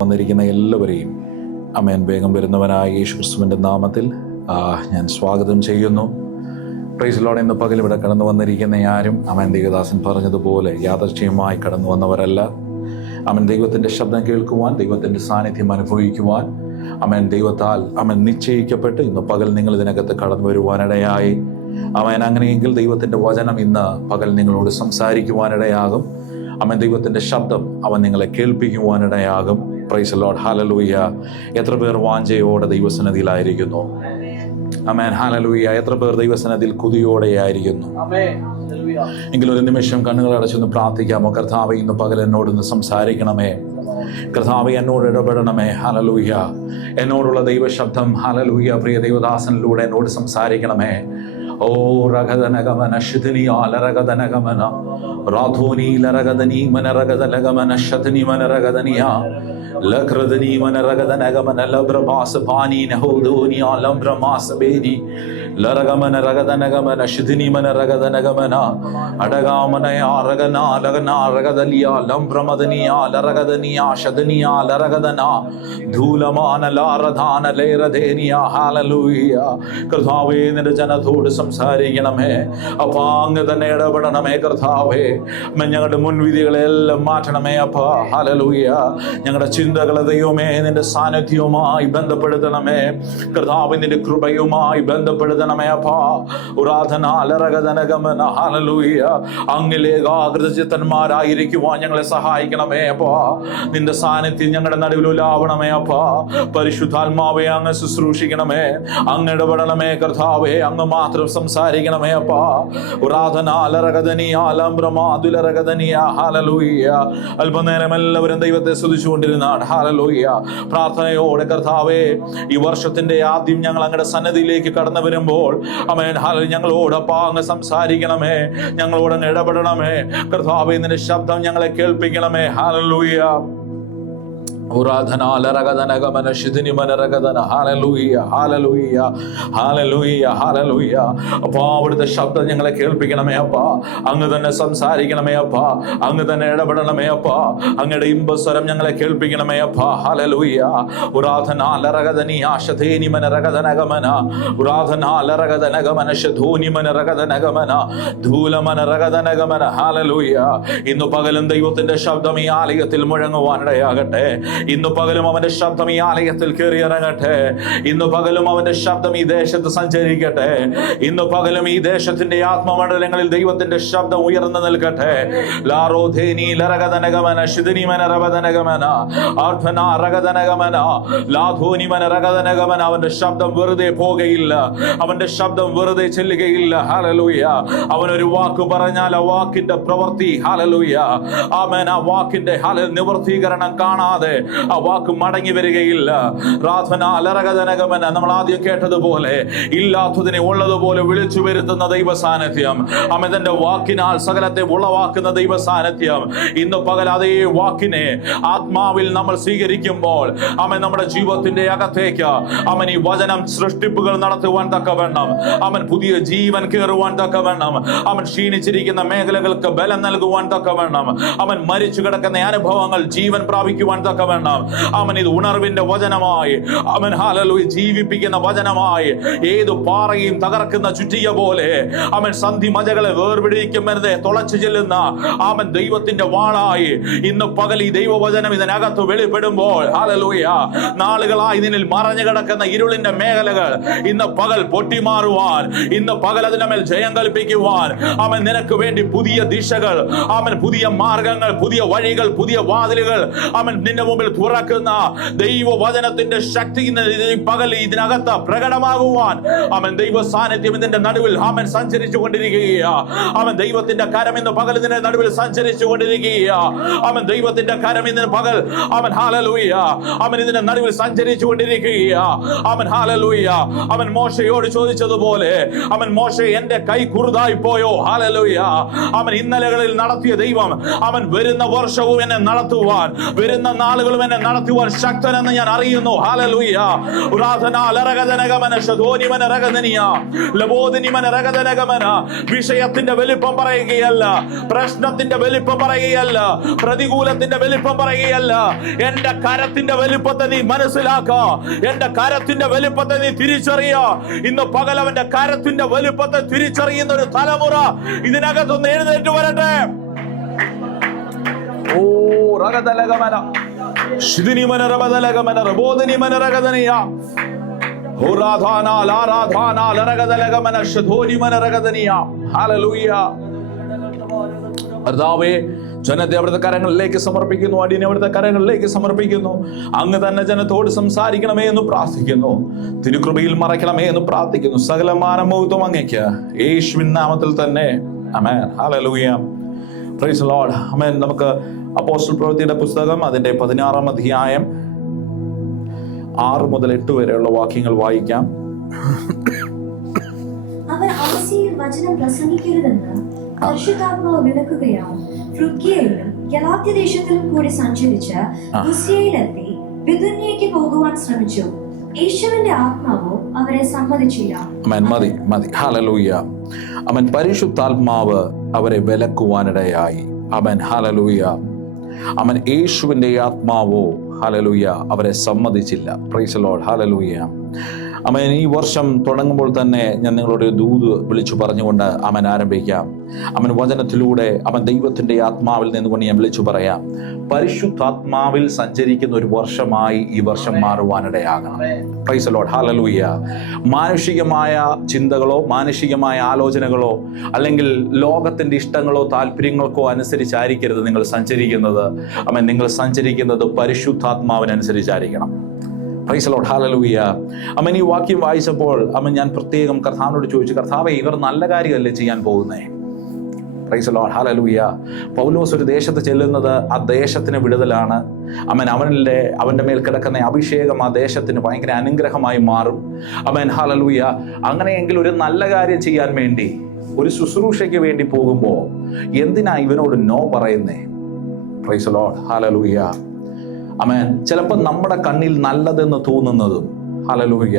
വന്നിരിക്കുന്ന എല്ലാവരെയും അമേൻ വേഗം വരുന്നവനായ യേശു ക്രിസ്തുവിൻ്റെ നാമത്തിൽ ഞാൻ സ്വാഗതം ചെയ്യുന്നു. Praise Lord. ഇന്ന് പകൽ ഇവിടെ കടന്നു വന്നിരിക്കുന്ന ആരും അമേൻ ദൈവദാസൻ പറഞ്ഞതുപോലെ യാദൃച്ഛികമായി കടന്നു വന്നവരല്ല. അമേൻ ദൈവത്തിൻ്റെ ശബ്ദം കേൾക്കുവാൻ, ദൈവത്തിൻ്റെ സാന്നിധ്യം അനുഭവിക്കുവാൻ അമേൻ ദൈവത്താൽ അമേൻ നിശ്ചയിക്കപ്പെട്ട് ഇന്ന് പകൽ നിങ്ങൾ ഇതിനകത്ത് കടന്നു വരുവാനിടയായി. അമേൻ അങ്ങനെയെങ്കിൽ ദൈവത്തിൻ്റെ വചനം ഇന്ന് പകൽ നിങ്ങളോട് സംസാരിക്കുവാനിടയാകും. അമേൻ ദൈവത്തിൻ്റെ ശബ്ദം അവൻ നിങ്ങളെ കേൾപ്പിക്കുവാനിടയാകും. Price lord. ഹല്ലേലൂയ. എത്ര പേർ വാഞ്ചയോടെ ദൈവസന്നിധിയിലായിരിക്കുന്നു? ആമേൻ. ഹല്ലേലൂയ. എത്ര പേർ ദൈവസന്നിധിയിൽ കുതിയോടെയായിരിക്കുന്നു? എങ്കിലും ഒരു നിമിഷം കണ്ണുകൾ അടച്ചൊന്ന് പ്രാർത്ഥിക്കാമോ? കർത്താവേ, ഇന്ന് പകൽ എന്നോടൊന്ന് സംസാരിക്കണമേ. കർത്താവേ, എന്നോട് ഇടപെടണമേ. ഹല്ലേലൂയ. എന്നോടുള്ള ദൈവശബ്ദം ഹല്ലേലൂയ പ്രിയ ദൈവദാസനിലൂടെ എന്നോട് സംസാരിക്കണമേ. ഓ രഗദനഗമന ശിഥിനിയാലരഗദനഗമന രാധോനീലരഗദനീ മനരഗദലഗമന ശതനിമനരഗദനിയ ലഘ്രദനീ മനരഗദനഗമന ലബ്രഭാസപാനി നഹോദോനിയ ലംബ്രമാസബേനി ലരഗമന രഗദനഗമന ശിഥിനിമനരഗദനഗമന അടഗാമനയാരഗന ലഗനാരഗദലിയ ലംബ്രമദനിയ ലരഗദനിയ ശതനിയ ലരഗദന ധൂലമാന ലാരധാന ലേരധേനിയ. ഹല്ലേലൂയ. കർത്താവേ, നിന്റെ ജനത്തോട് സംസാരിക്കണമേ. അപ്പാ, അങ്ങ് തന്നെ ഇടപെടണമേ. കർത്താവേ, ഞങ്ങളുടെ മുൻവിധികളെല്ലാം മാറ്റണമേ. അപ്പാ, ഹല്ലേലൂയ. ഞങ്ങളുടെ ചിന്തകളെ ദൈവമേ നിന്റെ സാന്നിധ്യവുമായി ബന്ധപ്പെടുത്തണമേ. കർത്താവേ, നിന്റെ കൃപയുമായി ബന്ധപ്പെടുത്തണമേ. അപ്പാ, ഉരാധനാലരഗദനഗമന ഹല്ലേലൂയ. അങ്ങിലെ ഏകാഗ്രചിത്തന്മാരായിരിക്കുവാൻ ഞങ്ങളെ സഹായിക്കണമേ. അപ്പാ, നിന്റെ സാന്നിധ്യം ഞങ്ങളുടെ നടുവിൽ ഉലാവണമേ. അപ്പാ, പരിശുദ്ധാത്മാവെ അങ്ങ് ശുശ്രൂഷിക്കണമേ. അങ്ങ് ഇടപെടണമേ. കർത്താവേ, അങ്ങ് മാത്രം സംസാരിക്കണമേ. അപ്പാ, അല്പനേരം എല്ലാവരും ദൈവത്തെ സ്തുതിച്ചുകൊണ്ടിരുന്നാണ്. ഹല്ലേലൂയ. പ്രാർത്ഥനയോടെ കർത്താവേ, ഈ വർഷത്തിന്റെ ആദ്യം ഞങ്ങൾ അങ്ങയുടെ സന്നിധിയിലേക്ക് കടന്നു വരുമ്പോൾ ആമേൻ ഞങ്ങളോട് അപ്പാ അങ്ങ് സംസാരിക്കണമേ. ഞങ്ങളോട് അങ്ങ് ഇടപെടണമേ. കർത്താവേ, നിന്റെ ശബ്ദം ഞങ്ങളെ കേൾപ്പിക്കണമേ. ഹല്ലേലൂയ. ഉരാധനാലരഗദനഗമന ശിഥിനിമനരഗദന. ഹല്ലേലൂയ, ഹല്ലേലൂയ, ഹല്ലേലൂയ, ഹല്ലേലൂയ. അപ്പാ, അവിടുത്തെ ശബ്ദം ഞങ്ങളെ കേൾപ്പിക്കണമേ. അപ്പാ, അങ്ങ് തന്നെ സംസാരിക്കണമേ. അപ്പാ, അങ്ങ് തന്നെ ഇടപെടണമേ. അപ്പാ, അങ്ങയുടെ ഇമ്പസ്വരം ഞങ്ങളെ കേൾപ്പിക്കണമേ. അപ്പാ, ഹല്ലേലൂയ. ഉരാധനാലരഗദനിയ ശതേനിമനരഗദനഗമന ഉരാധനാലരഗദനഗമന ശധോനിമനരഗദനഗമന ധൂലമനരഗദനഗമന. ഹല്ലേലൂയ. ഇന്നു പകലും ദൈവത്തിന്റെ ശബ്ദം ഈ ആലയത്തിൽ മുഴങ്ങുവാനിടയാകട്ടെ. ഇന്നു പകലും അവന്റെ ശബ്ദം ഈ ആലയത്തിൽ കയറിയിറങ്ങട്ടെ. ഇന്നു പകലും അവന്റെ ശബ്ദം ഈ ദേശത്ത് സഞ്ചരിക്കട്ടെ. ഇന്നു പകലും ഈ ദേശത്തിന്റെ ആത്മമണ്ഡലങ്ങളിൽ ദൈവത്തിന്റെ ശബ്ദം ഉയർന്നു നിൽക്കട്ടെ. ലാറോധേനി ലരഗദനഗമന ശിഥിനിമന രവദനഗമന ആർധന രഗദനഗമന ലാധോനിമന രഗദനഗമന. അവന്റെ ശബ്ദം വെറുതെ പോകുകയില്ല. അവന്റെ ശബ്ദം വെറുതെ ചെല്ലുകയില്ല. ഹല്ലേലൂയ. അവനൊരു വാക്ക് പറഞ്ഞാൽ ആ വാക്കിന്റെ പ്രവൃത്തി ഹല്ലേലൂയ ആമേൻ ആ വാക്കിന്റെ നിവർത്തീകരണം കാണാതെ ആ വാക്ക് മടങ്ങി വരികയില്ല. രാധനാലരഗദനഗമന. നമ്മൾ ആദ്യം കേട്ടതുപോലെ ഇല്ലാത്തതിനെ ഉള്ളതുപോലെ വിളിച്ചു വരുത്തുന്ന ദൈവ സാന്നിധ്യം. അമിതന്റെ വാക്കിനാൽ സകലത്തെ ഉളവാക്കുന്ന ദൈവ സാന്നിധ്യം. ഇന്ന് പകൽ അതേ വാക്കിനെ ആത്മാവിൽ നമ്മൾ സ്വീകരിക്കുമ്പോൾ അവൻ നമ്മുടെ ജീവിതത്തിന്റെ അകത്തേക്ക് അവൻ ഈ വചനം സൃഷ്ടിപ്പുകൾ നടത്തുവാൻ തക്കവണ്ണം അവൻ പുതിയ ജീവൻ കയറുവാൻ തക്കവണ്ണം അവൻ ക്ഷീണിച്ചിരിക്കുന്ന മേഖലകൾക്ക് ബലം നൽകുവാൻ തക്കവണ്ണം അവൻ മരിച്ചു കിടക്കുന്ന അനുഭവങ്ങൾ ജീവൻ പ്രാപിക്കുവാൻ തക്കവണ്ണം അവൻ ഇത് ഉണർവിന്റെ വചനമായി അവൻ ഹല്ലേലൂയ ജീവിപ്പിക്കുന്ന വചനമായി ഏതു പാറയും തകർക്കുന്ന ചുറ്റിയ പോലെ അവൻ സന്ധി മജകളെ വേർപിടിക്കുമെന്നതെ തുളച്ചു ചെല്ലുന്ന അവൻ ദൈവത്തിന്റെ വാളായി ഇന്ന് പകൽ ഈ ദൈവവചനം ഇതിനകത്ത് വെളിപ്പെടുമ്പോൾ ഹല്ലേലൂയ നാളുകളായി ഇതിനിൽ മറഞ്ഞു കിടക്കുന്ന ഇരുളിന്റെ മേഖലകൾ ഇന്ന് പകൽ പൊട്ടിമാറുവാൻ, ഇന്ന് പകൽ അതിന്റെ മേൽ ജയം കൽപ്പിക്കുവാൻ അവൻ നിനക്ക് വേണ്ടി പുതിയ ദിശകൾ അവൻ പുതിയ മാർഗങ്ങൾ പുതിയ വഴികൾ പുതിയ വാതിലുകൾ അവൻ നിന്റെ മുമ്പിൽ തുറക്കുന്ന ദൈവവചനത്തിന്റെ ശക്തി പകൽ ഇതിനകത്ത് പ്രകടമാകുവാൻ അവൻ ദൈവ സാന്നിധ്യം ഇതിന്റെ നടുവിൽ അവൻ സഞ്ചരിച്ചു കൊണ്ടിരിക്കുകയാ. അവൻ ദൈവത്തിന്റെ കരം ഇന്ന് പകൽ ഇതിന്റെ നടുവിൽ സഞ്ചരിച്ചു കൊണ്ടിരിക്കുകയാ. അവൻ ദൈവത്തിന്റെ കരം ഇന്ന് പകൽ അവൻ ഹല്ലേലൂയ അവൻ ഇതിന്റെ നടുവിൽ സഞ്ചരിച്ചു കൊണ്ടിരിക്കുകയാ. അവൻ ഹല്ലേലൂയ അവൻ മോശയോട് ചോദിച്ചതുപോലെ അവൻ മോശ എന്റെ കൈ കുറുതായി പോയോ? ഹല്ലേലൂയ അവൻ ഇന്നലകളിൽ നടത്തിയ ദൈവം അവൻ വരുന്ന വർഷവും എന്നെ നടത്തുവാൻ വരുന്ന നാളുകളും ഇപ്പോഴും എന്നെ നടത്തുവാൻ ശക്തനെന്ന് ഞാൻ അറിയുന്നു. ഹല്ലേലൂയ. വിഷയത്തിന്റെ വലിപ്പം പറയുകയല്ല, പ്രശ്നത്തിന്റെ വലിപ്പം പറയുകയല്ല, പ്രതികൂലത്തിന്റെ വലിപ്പം പറയുകയല്ല. എന്റെ കരത്തിന്റെ വലിപ്പത്തെ നീ മനസ്സിലാക്ക, എന്റെ കരത്തിന്റെ വലിപ്പത്തെ നീ തിരിച്ചറിയ. ഇന്ന് പകലവന്റെ കരത്തിന്റെ വലിപ്പത്തെ തിരിച്ചറിയുന്ന ഒരു തലമുറ ഇതിനകത്തൊന്ന് എഴുന്നേറ്റ് വരട്ടെ. ഓ റഗദലഗമന ശിദിനിമന റബദലഗമന റബോദനിമന റഗദനിയ ഹോരാധാന ലാരാധാന ലരഗദലഗമന ശധോനിമന റഗദനിയ. ഹല്ലേലൂയ. കർത്താവേ, ജനത്തെ അവിടുത്തെ കരങ്ങളിലേക്ക് സമർപ്പിക്കുന്നു, അടിയനെ അവിടുത്തെ കരങ്ങളിലേക്ക് സമർപ്പിക്കുന്നു. അങ്ങ് തന്നെ ജനത്തോട് സംസാരിക്കണമേ എന്ന് പ്രാർത്ഥിക്കുന്നു. തിരുകൃപയിൽ മറയ്ക്കണമേ എന്ന് പ്രാർത്ഥിക്കുന്നു. സകല മാനമഹത്വം അങ്ങേക്ക് യേശുവിൻ നാമത്തിൽ തന്നെ. ആമേൻ. ഹല്ലേലൂയ. Praise the lord. ആമേൻ. നമുക്ക് അപ്പോസ്തല പ്രവൃത്തിയുടെ പുസ്തകം അതിന്റെ 16-ാം അധ്യായം 6 മുതൽ 8 വരെയുള്ള വാക്യങ്ങൾ വായിക്കാം. അവർ ആസിയയിൽ വചനം പ്രസംഗിക്കരുതെന്ന് പരിശുദ്ധാത്മാവ് വിലക്കുകയാണ്. ഫ്രുഗ്യയിലും ഗലാത്യ ദേശത്തിലും കൂടി സഞ്ചരിച്ച് മുസ്യയിലെത്തി ബിഥുന്യയ്ക്ക് പോകുവാൻ ശ്രമിച്ചു. യേശുവിന്റെ ആത്മാവോ അവരെ സമ്മതിച്ചില്ല. മതി. ഹല്ലേലൂയ. അവൻ പരിശുദ്ധാത്മാവ് അവരെ വിലക്കുവാനിടയായി. അവൻ ഹല്ലേലൂയ. അവൻ യേശുവിന്റെ ആത്മാവോ ഹല്ലേലൂയ അവരെ സമ്മതിച്ചില്ല. Price the lord. ഹല്ലേലൂയ. അവൻ ഈ വർഷം തുടങ്ങുമ്പോൾ തന്നെ ഞാൻ നിങ്ങളോട് ദൂത് വിളിച്ചു പറഞ്ഞുകൊണ്ട് അവൻ ആരംഭിക്കാം. അവൻ വചനത്തിലൂടെ അവൻ ദൈവത്തിന്റെ ആത്മാവിൽ നിന്നുകൊണ്ട് ഞാൻ വിളിച്ചു പറയാം, പരിശുദ്ധാത്മാവിൽ സഞ്ചരിക്കുന്ന ഒരു വർഷമായി ഈ വർഷം മാറുവാനിടയാകണം. Praise the lord. ഹല്ലേലൂയ. മാനുഷികമായ ചിന്തകളോ മാനുഷികമായ ആലോചനകളോ അല്ലെങ്കിൽ ലോകത്തിന്റെ ഇഷ്ടങ്ങളോ താല്പര്യങ്ങൾക്കോ അനുസരിച്ചായിരിക്കരുത് നിങ്ങൾ സഞ്ചരിക്കുന്നത്. അവൻ നിങ്ങൾ സഞ്ചരിക്കുന്നത് പരിശുദ്ധാത്മാവിനനുസരിച്ചായിരിക്കണം. Praise the lord. ഹല്ലേലൂയ. അവൻ ഈ വാക്യം വായിച്ചപ്പോൾ ഞാൻ പ്രത്യേകം കർത്താവിനോട് ചോദിച്ചു, കർത്താവേ, ഇവർ നല്ല കാര്യമല്ലേ ചെയ്യാൻ പോകുന്നേ? Price the lord. ഹല്ലേലൂയ. പൗലോസ് ഒരു ദേശത്ത് ചെല്ലുന്നത് ആ ദേശത്തിന് വിടുതലാണ്. അവന്റെ മേൽ കിടക്കുന്ന അഭിഷേകം ആ ദേശത്തിന് ഭയങ്കര അനുഗ്രഹമായി മാറും. ഹല്ലേലൂയ. അങ്ങനെയെങ്കിൽ ഒരു നല്ല കാര്യം ചെയ്യാൻ വേണ്ടി, ഒരു ശുശ്രൂഷയ്ക്ക് വേണ്ടി പോകുമ്പോൾ എന്തിനാ ഇവനോട് നോ പറയുന്നേ? Price the lord. ഹല്ലേലൂയ. ആമേൻ. ചിലപ്പോൾ നമ്മുടെ കണ്ണിൽ നല്ലതെന്ന് തോന്നുന്നതും ഹല്ലേലൂയ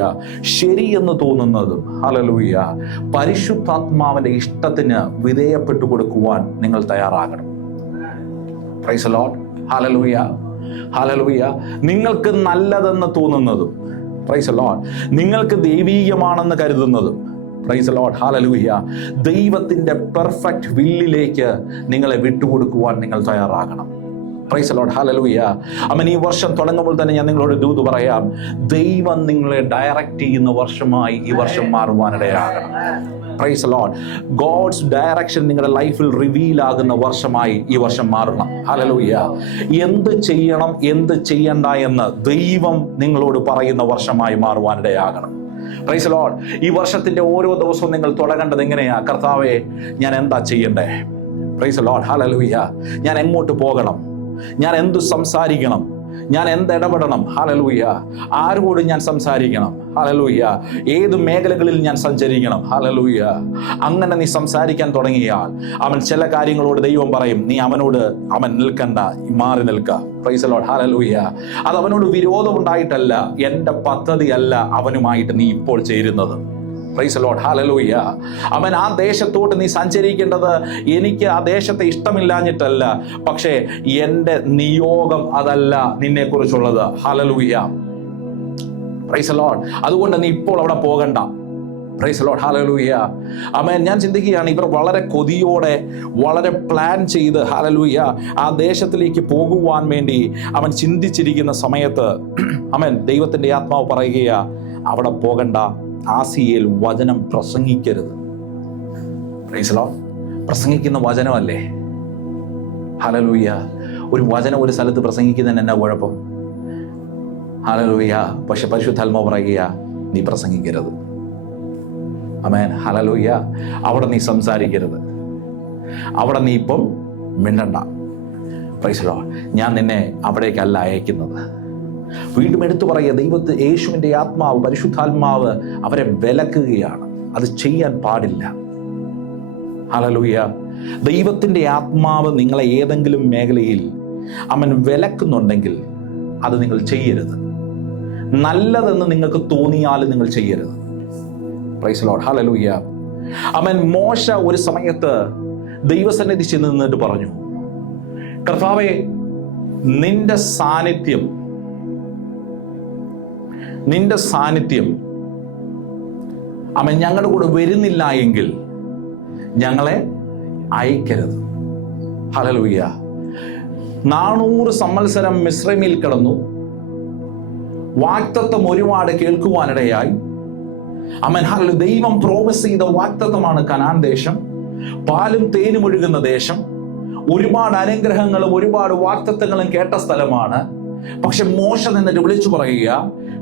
ശരിയെന്ന് തോന്നുന്നതും ഹല്ലേലൂയ പരിശുദ്ധാത്മാവിന്റെ ഇഷ്ടത്തിന് വിധേയപ്പെട്ടു കൊടുക്കുവാൻ നിങ്ങൾ തയ്യാറാകണം. Price the lord. Hallelujah. Hallelujah. നിങ്ങൾക്ക് നല്ലതെന്ന് തോന്നുന്നതും, പ്രൈസ് ദി ലോർഡ്, നിങ്ങൾക്ക് ദൈവീകമാണെന്ന് കരുതുന്നതും, പ്രൈസ് ദി ലോർഡ്. ഹല്ലേലൂയ, ദൈവത്തിന്റെ പെർഫെക്റ്റ് വില്ലിലേക്ക് നിങ്ങളെ വിട്ടുകൊടുക്കുവാൻ നിങ്ങൾ തയ്യാറാകണം. Price the lord. ഹല്ലേലൂയ. ഈ വർഷം തുടങ്ങുമ്പോൾ തന്നെ ഞാൻ നിങ്ങളോട് ദൂത് പറയാം, ദൈവം നിങ്ങളെ ഡയറക്റ്റ് ചെയ്യുന്ന വർഷമായി ഈ വർഷം മാറുവാനിടയാകണം. Praise the lord. God's direction നിങ്ങളുടെ ലൈഫിൽ റിവീൽ ആകുന്ന വർഷമായി ഈ വർഷം മാറണം. ഹല്ലേലൂയ. എന്ത് ചെയ്യണം എന്ത് ചെയ്യണ്ട എന്ന് ദൈവം നിങ്ങളോട് പറയുന്ന വർഷമായി മാറുവാനിടയാകണം. Praise the lord. ഈ വർഷത്തിന്റെ ഓരോ ദിവസവും നിങ്ങൾ തുടങ്ങേണ്ടത് എങ്ങനെയാ? കർത്താവേ, ഞാൻ എന്താ ചെയ്യണ്ടേ? Price the lord. ഹല്ലേലൂയ. ഞാൻ എങ്ങോട്ട് പോകണം? ഞാൻ എന്ത് സംസാരിക്കണം? ഞാൻ എന്ത് ഇടപെടണം? ഹല്ലേലൂയ. ആരോട് ഞാൻ സംസാരിക്കണം? ഹല്ലേലൂയ. ഏത് മേഖലകളിൽ ഞാൻ സഞ്ചരിക്കണം? ഹല്ലേലൂയ. അങ്ങനെ നീ സംസാരിക്കാൻ തുടങ്ങിയാൽ ചില കാര്യങ്ങളോട് ദൈവം പറയും, നീ അവൻ നിൽക്കണ്ട, മാറി നിൽക്ക. Praise the lord. ഹല്ലേലൂയ. അത് അവനോട് വിരോധം ഉണ്ടായിട്ടല്ല, എൻ്റെ പദ്ധതിയല്ല അവനുമായിട്ട് നീ ഇപ്പോൾ ചേരുന്നത്. Price the lord. ഹല്ലേലൂയ. ആ ദേശത്തോട്ട് നീ സഞ്ചരിക്കേണ്ടത് എനിക്ക് ആ ദേശത്തെ ഇഷ്ടമില്ലാഞ്ഞിട്ടല്ല, പക്ഷേ എൻ്റെ നിയോഗം അതല്ല നിന്നെ കുറിച്ചുള്ളത്. ഹല്ലേലൂയ. Praise the Lord. അതുകൊണ്ട് നീ ഇപ്പോൾ അവിടെ പോകണ്ട. Price the lord. ഹല്ലേലൂയ. ഞാൻ ചിന്തിക്കുകയാണ്, ഇവർ വളരെ കൊതിയോടെ വളരെ പ്ലാൻ ചെയ്ത് ഹല്ലേലൂയ ആ ദേശത്തിലേക്ക് പോകുവാൻ വേണ്ടി ചിന്തിച്ചിരിക്കുന്ന സമയത്ത് ദൈവത്തിന്റെ ആത്മാവ് പറയുകയാ, അവിടെ പോകണ്ട, ആസിയയിൽ വചനം പ്രസംഗിക്കരുത്. Price the Lord. പ്രസംഗിക്കുന്ന വചനമല്ലേ? ഹല്ലേലൂയ. ഒരു വചനം ഒരു സ്ഥലത്ത് പ്രസംഗിക്കുന്നതിന് എന്നാ കുഴപ്പം? ഹല്ലേലൂയ. പക്ഷെ പരിശുദ്ധാത്മാവ് പറയുക, നീ പ്രസംഗിക്കരുത്. ആമേൻ. ഹല്ലേലൂയ. അവിടെ നീ സംസാരിക്കരുത്, അവിടെ നീ ഇപ്പം മിണ്ടണ്ട. Price the Lord. ഞാൻ നിന്നെ അവിടേക്കല്ല അയക്കുന്നത്. വീണ്ടും എടുത്തു പറയുക, യേശുവിന്റെ ആത്മാവ്, പരിശുദ്ധാത്മാവ് അവരെ വിലക്കുകയാണ്. അത് ചെയ്യാൻ പാടില്ല. ഹല്ലേലൂയ. ദൈവത്തിന്റെ ആത്മാവ് നിങ്ങളെ ഏതെങ്കിലും മേഖലയിൽ വിലക്കുന്നുണ്ടെങ്കിൽ അത് നിങ്ങൾ ചെയ്യരുത്. നല്ലതെന്ന് നിങ്ങൾക്ക് തോന്നിയാലും നിങ്ങൾ ചെയ്യരുത്. പ്രൈസ് ലോർഡ്, ഹല്ലേലൂയ. ആമേൻ. മോശ ഒരു സമയത്ത് ദൈവസന്നിധി ചെന്ന് നിന്നിട്ട് പറഞ്ഞു, കർത്താവേ, നിന്റെ സാന്നിധ്യം ആമേൻ ഞങ്ങളുടെ കൂടെ വരുന്നില്ല എങ്കിൽ ഞങ്ങളെ അയക്കരുത്. ഹല്ലേലൂയ. 400 സംവത്സരം മിസ്രൈമിൽ കിടന്നു. വാഗ്ദത്തം ഒരുപാട് കേൾക്കുവാനിടയായി. ആമേൻ. ഹല്ലേലൂയ. ദൈവം പ്രോമിസ് ചെയ്ത വാഗ്ദത്തമാണ് കനാൻ ദേശം, പാലും തേനും ഒഴുകുന്ന ദേശം. ഒരുപാട് അനുഗ്രഹങ്ങളും ഒരുപാട് വാഗ്ദത്തങ്ങളും കേട്ട സ്ഥലമാണ്. പക്ഷെ മോശ നിന്നിട്ട് വിളിച്ചു പറയുക,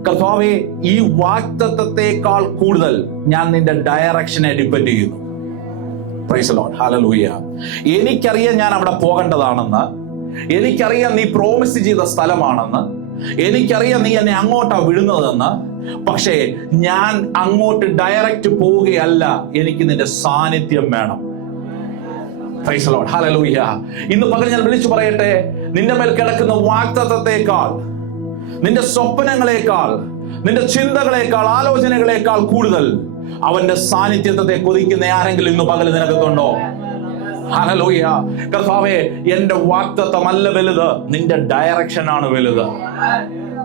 കർത്താവേ, ഈ വാഗ്ദത്തത്തെക്കാൾ കൂടുതൽ ഞാൻ നിന്റെ ഡയറക്ഷനെ ഡിപ്പെൻഡ് ചെയ്യുന്നു. Price the lord, hallelujah. എനിക്കറിയാം ഞാൻ അവിടെ പോകേണ്ടതാണെന്ന്, എനിക്കറിയാം നീ പ്രോമിസ് ചെയ്ത സ്ഥലമാണെന്ന്, എനിക്കറിയാം നീ എന്നെ അങ്ങോട്ടാ വിടുന്നതെന്ന്. പക്ഷേ ഞാൻ അങ്ങോട്ട് ഡയറക്റ്റ് പോവുകയല്ല, എനിക്ക് നിന്റെ സാന്നിധ്യം വേണം. Price the lord, hallelujah. ഇന്ന് പകൽ ഞാൻ വിളിച്ചു പറയട്ടെ, നിന്റെ മേൽ കിടക്കുന്ന വാഗ്ദത്തത്തെക്കാൾ, നിന്റെ സ്വപ്നങ്ങളെക്കാൾ, നിന്റെ ചിന്തകളെക്കാൾ, ആലോചനകളെക്കാൾ കൂടുതൽ അവന്റെ സാന്നിധ്യത്തെ കൊതിക്കുന്ന ആരെങ്കിലും ഇന്ന് പകൽ നിനക്കുണ്ടോ? ഹല്ലേലൂയ. കർത്താവേ, എന്റെ വാഗ്ദത്തമല്ല വലുത്, നിന്റെ ഡയറക്ഷൻ ആണ് വലുത്.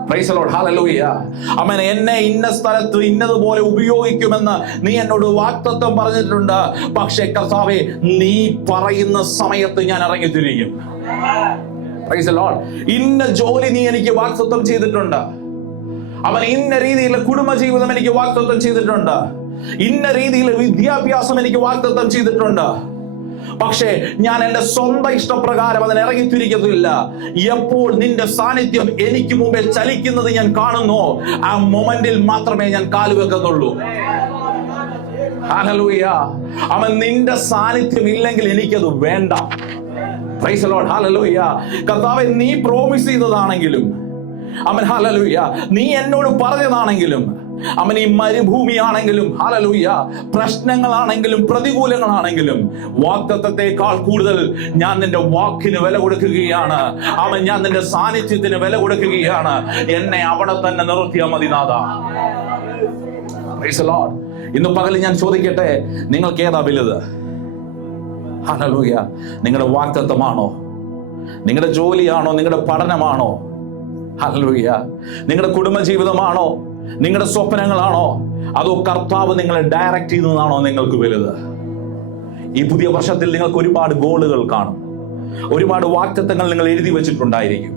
പ്രൈസ് ദി ലോർഡ്, ഹല്ലേലൂയ. ആമേൻ. എന്നെ ഇന്ന സ്ഥലത്ത് ഇന്നതുപോലെ ഉപയോഗിക്കുമെന്ന് നീ എന്നോട് വാഗ്ദത്തം പറഞ്ഞിട്ടുണ്ട്. പക്ഷേ കർത്താവേ, നീ പറയുന്ന സമയത്ത് ഞാൻ ഇറങ്ങിത്തിരിക്കും. Price the Lord. ഇന്ന ജോലി നീ എനിക്ക് വാഗ്ദത്തം ചെയ്തിട്ടുണ്ട്. അവൻ ഇന്ന രീതിയിലുള്ള കുടുംബജീവിതം എനിക്ക് വാഗ്ദത്തം ചെയ്തിട്ടുണ്ട്. ഇന്ന രീതിയിലുള്ള വിദ്യാഭ്യാസം എനിക്ക് വാഗ്ദത്തം ചെയ്തിട്ടുണ്ട്. പക്ഷേ ഞാൻ എന്റെ സ്വന്തം ഇഷ്ടപ്രകാരം അതിന് ഇറങ്ങിത്തിരിക്കത്തില്ല. എപ്പോൾ നിന്റെ സാന്നിധ്യം എനിക്ക് മുമ്പേ ചലിക്കുന്നത് ഞാൻ കാണുന്നു, ആ മൊമെന്റിൽ മാത്രമേ ഞാൻ കാലുവെക്കുന്നുള്ളൂ. ഹല്ലേലൂയ. അവൻ നിന്റെ സാന്നിധ്യം ഇല്ലെങ്കിൽ എനിക്കത് വേണ്ട. Price the lord, hallelujah. കർത്താവേ, നീ പ്രോമിസ് ചെയ്തതാണെങ്കിലും, അവൻ ഹല്ലേലൂയ, നീ എന്നോട് പറഞ്ഞതാണെങ്കിലും, അവൻ ഈ മരുഭൂമിയാണെങ്കിലും, ഹല്ലേലൂയ, പ്രശ്നങ്ങളാണെങ്കിലും പ്രതികൂലങ്ങളാണെങ്കിലും, വാഗ്ദത്തത്തെക്കാൾ കൂടുതൽ ഞാൻ നിന്റെ വാക്കിന് വില കൊടുക്കുകയാണ്. അവൻ ഞാൻ നിന്റെ സാന്നിധ്യത്തിന് വില കൊടുക്കുകയാണ്. എന്നെ അവിടെ തന്നെ നിർത്തിയാൽ മതി നാഥ. Price the Lord. ഇന്ന് പകൽ ഞാൻ ചോദിക്കട്ടെ, നിങ്ങൾക്ക് ഏതാ വലുത്? ഹല്ലേലൂയ. നിങ്ങളുടെ വാഗ്ദത്തമാണോ? നിങ്ങളുടെ ജോലിയാണോ? നിങ്ങളുടെ പഠനമാണോ? ഹല്ലേലൂയ. നിങ്ങളുടെ കുടുംബജീവിതമാണോ? നിങ്ങളുടെ സ്വപ്നങ്ങളാണോ? അതോ കർത്താവ് നിങ്ങളെ ഡയറക്റ്റ് ചെയ്യുന്നതാണോ നിങ്ങൾക്ക് വലുത്? ഈ പുതിയ വർഷത്തിൽ നിങ്ങൾക്ക് ഒരുപാട് ഗോളുകൾ കാണും, ഒരുപാട് വാഗ്ദത്തങ്ങൾ നിങ്ങൾ എഴുതി വെച്ചിട്ടുണ്ടായിരിക്കും.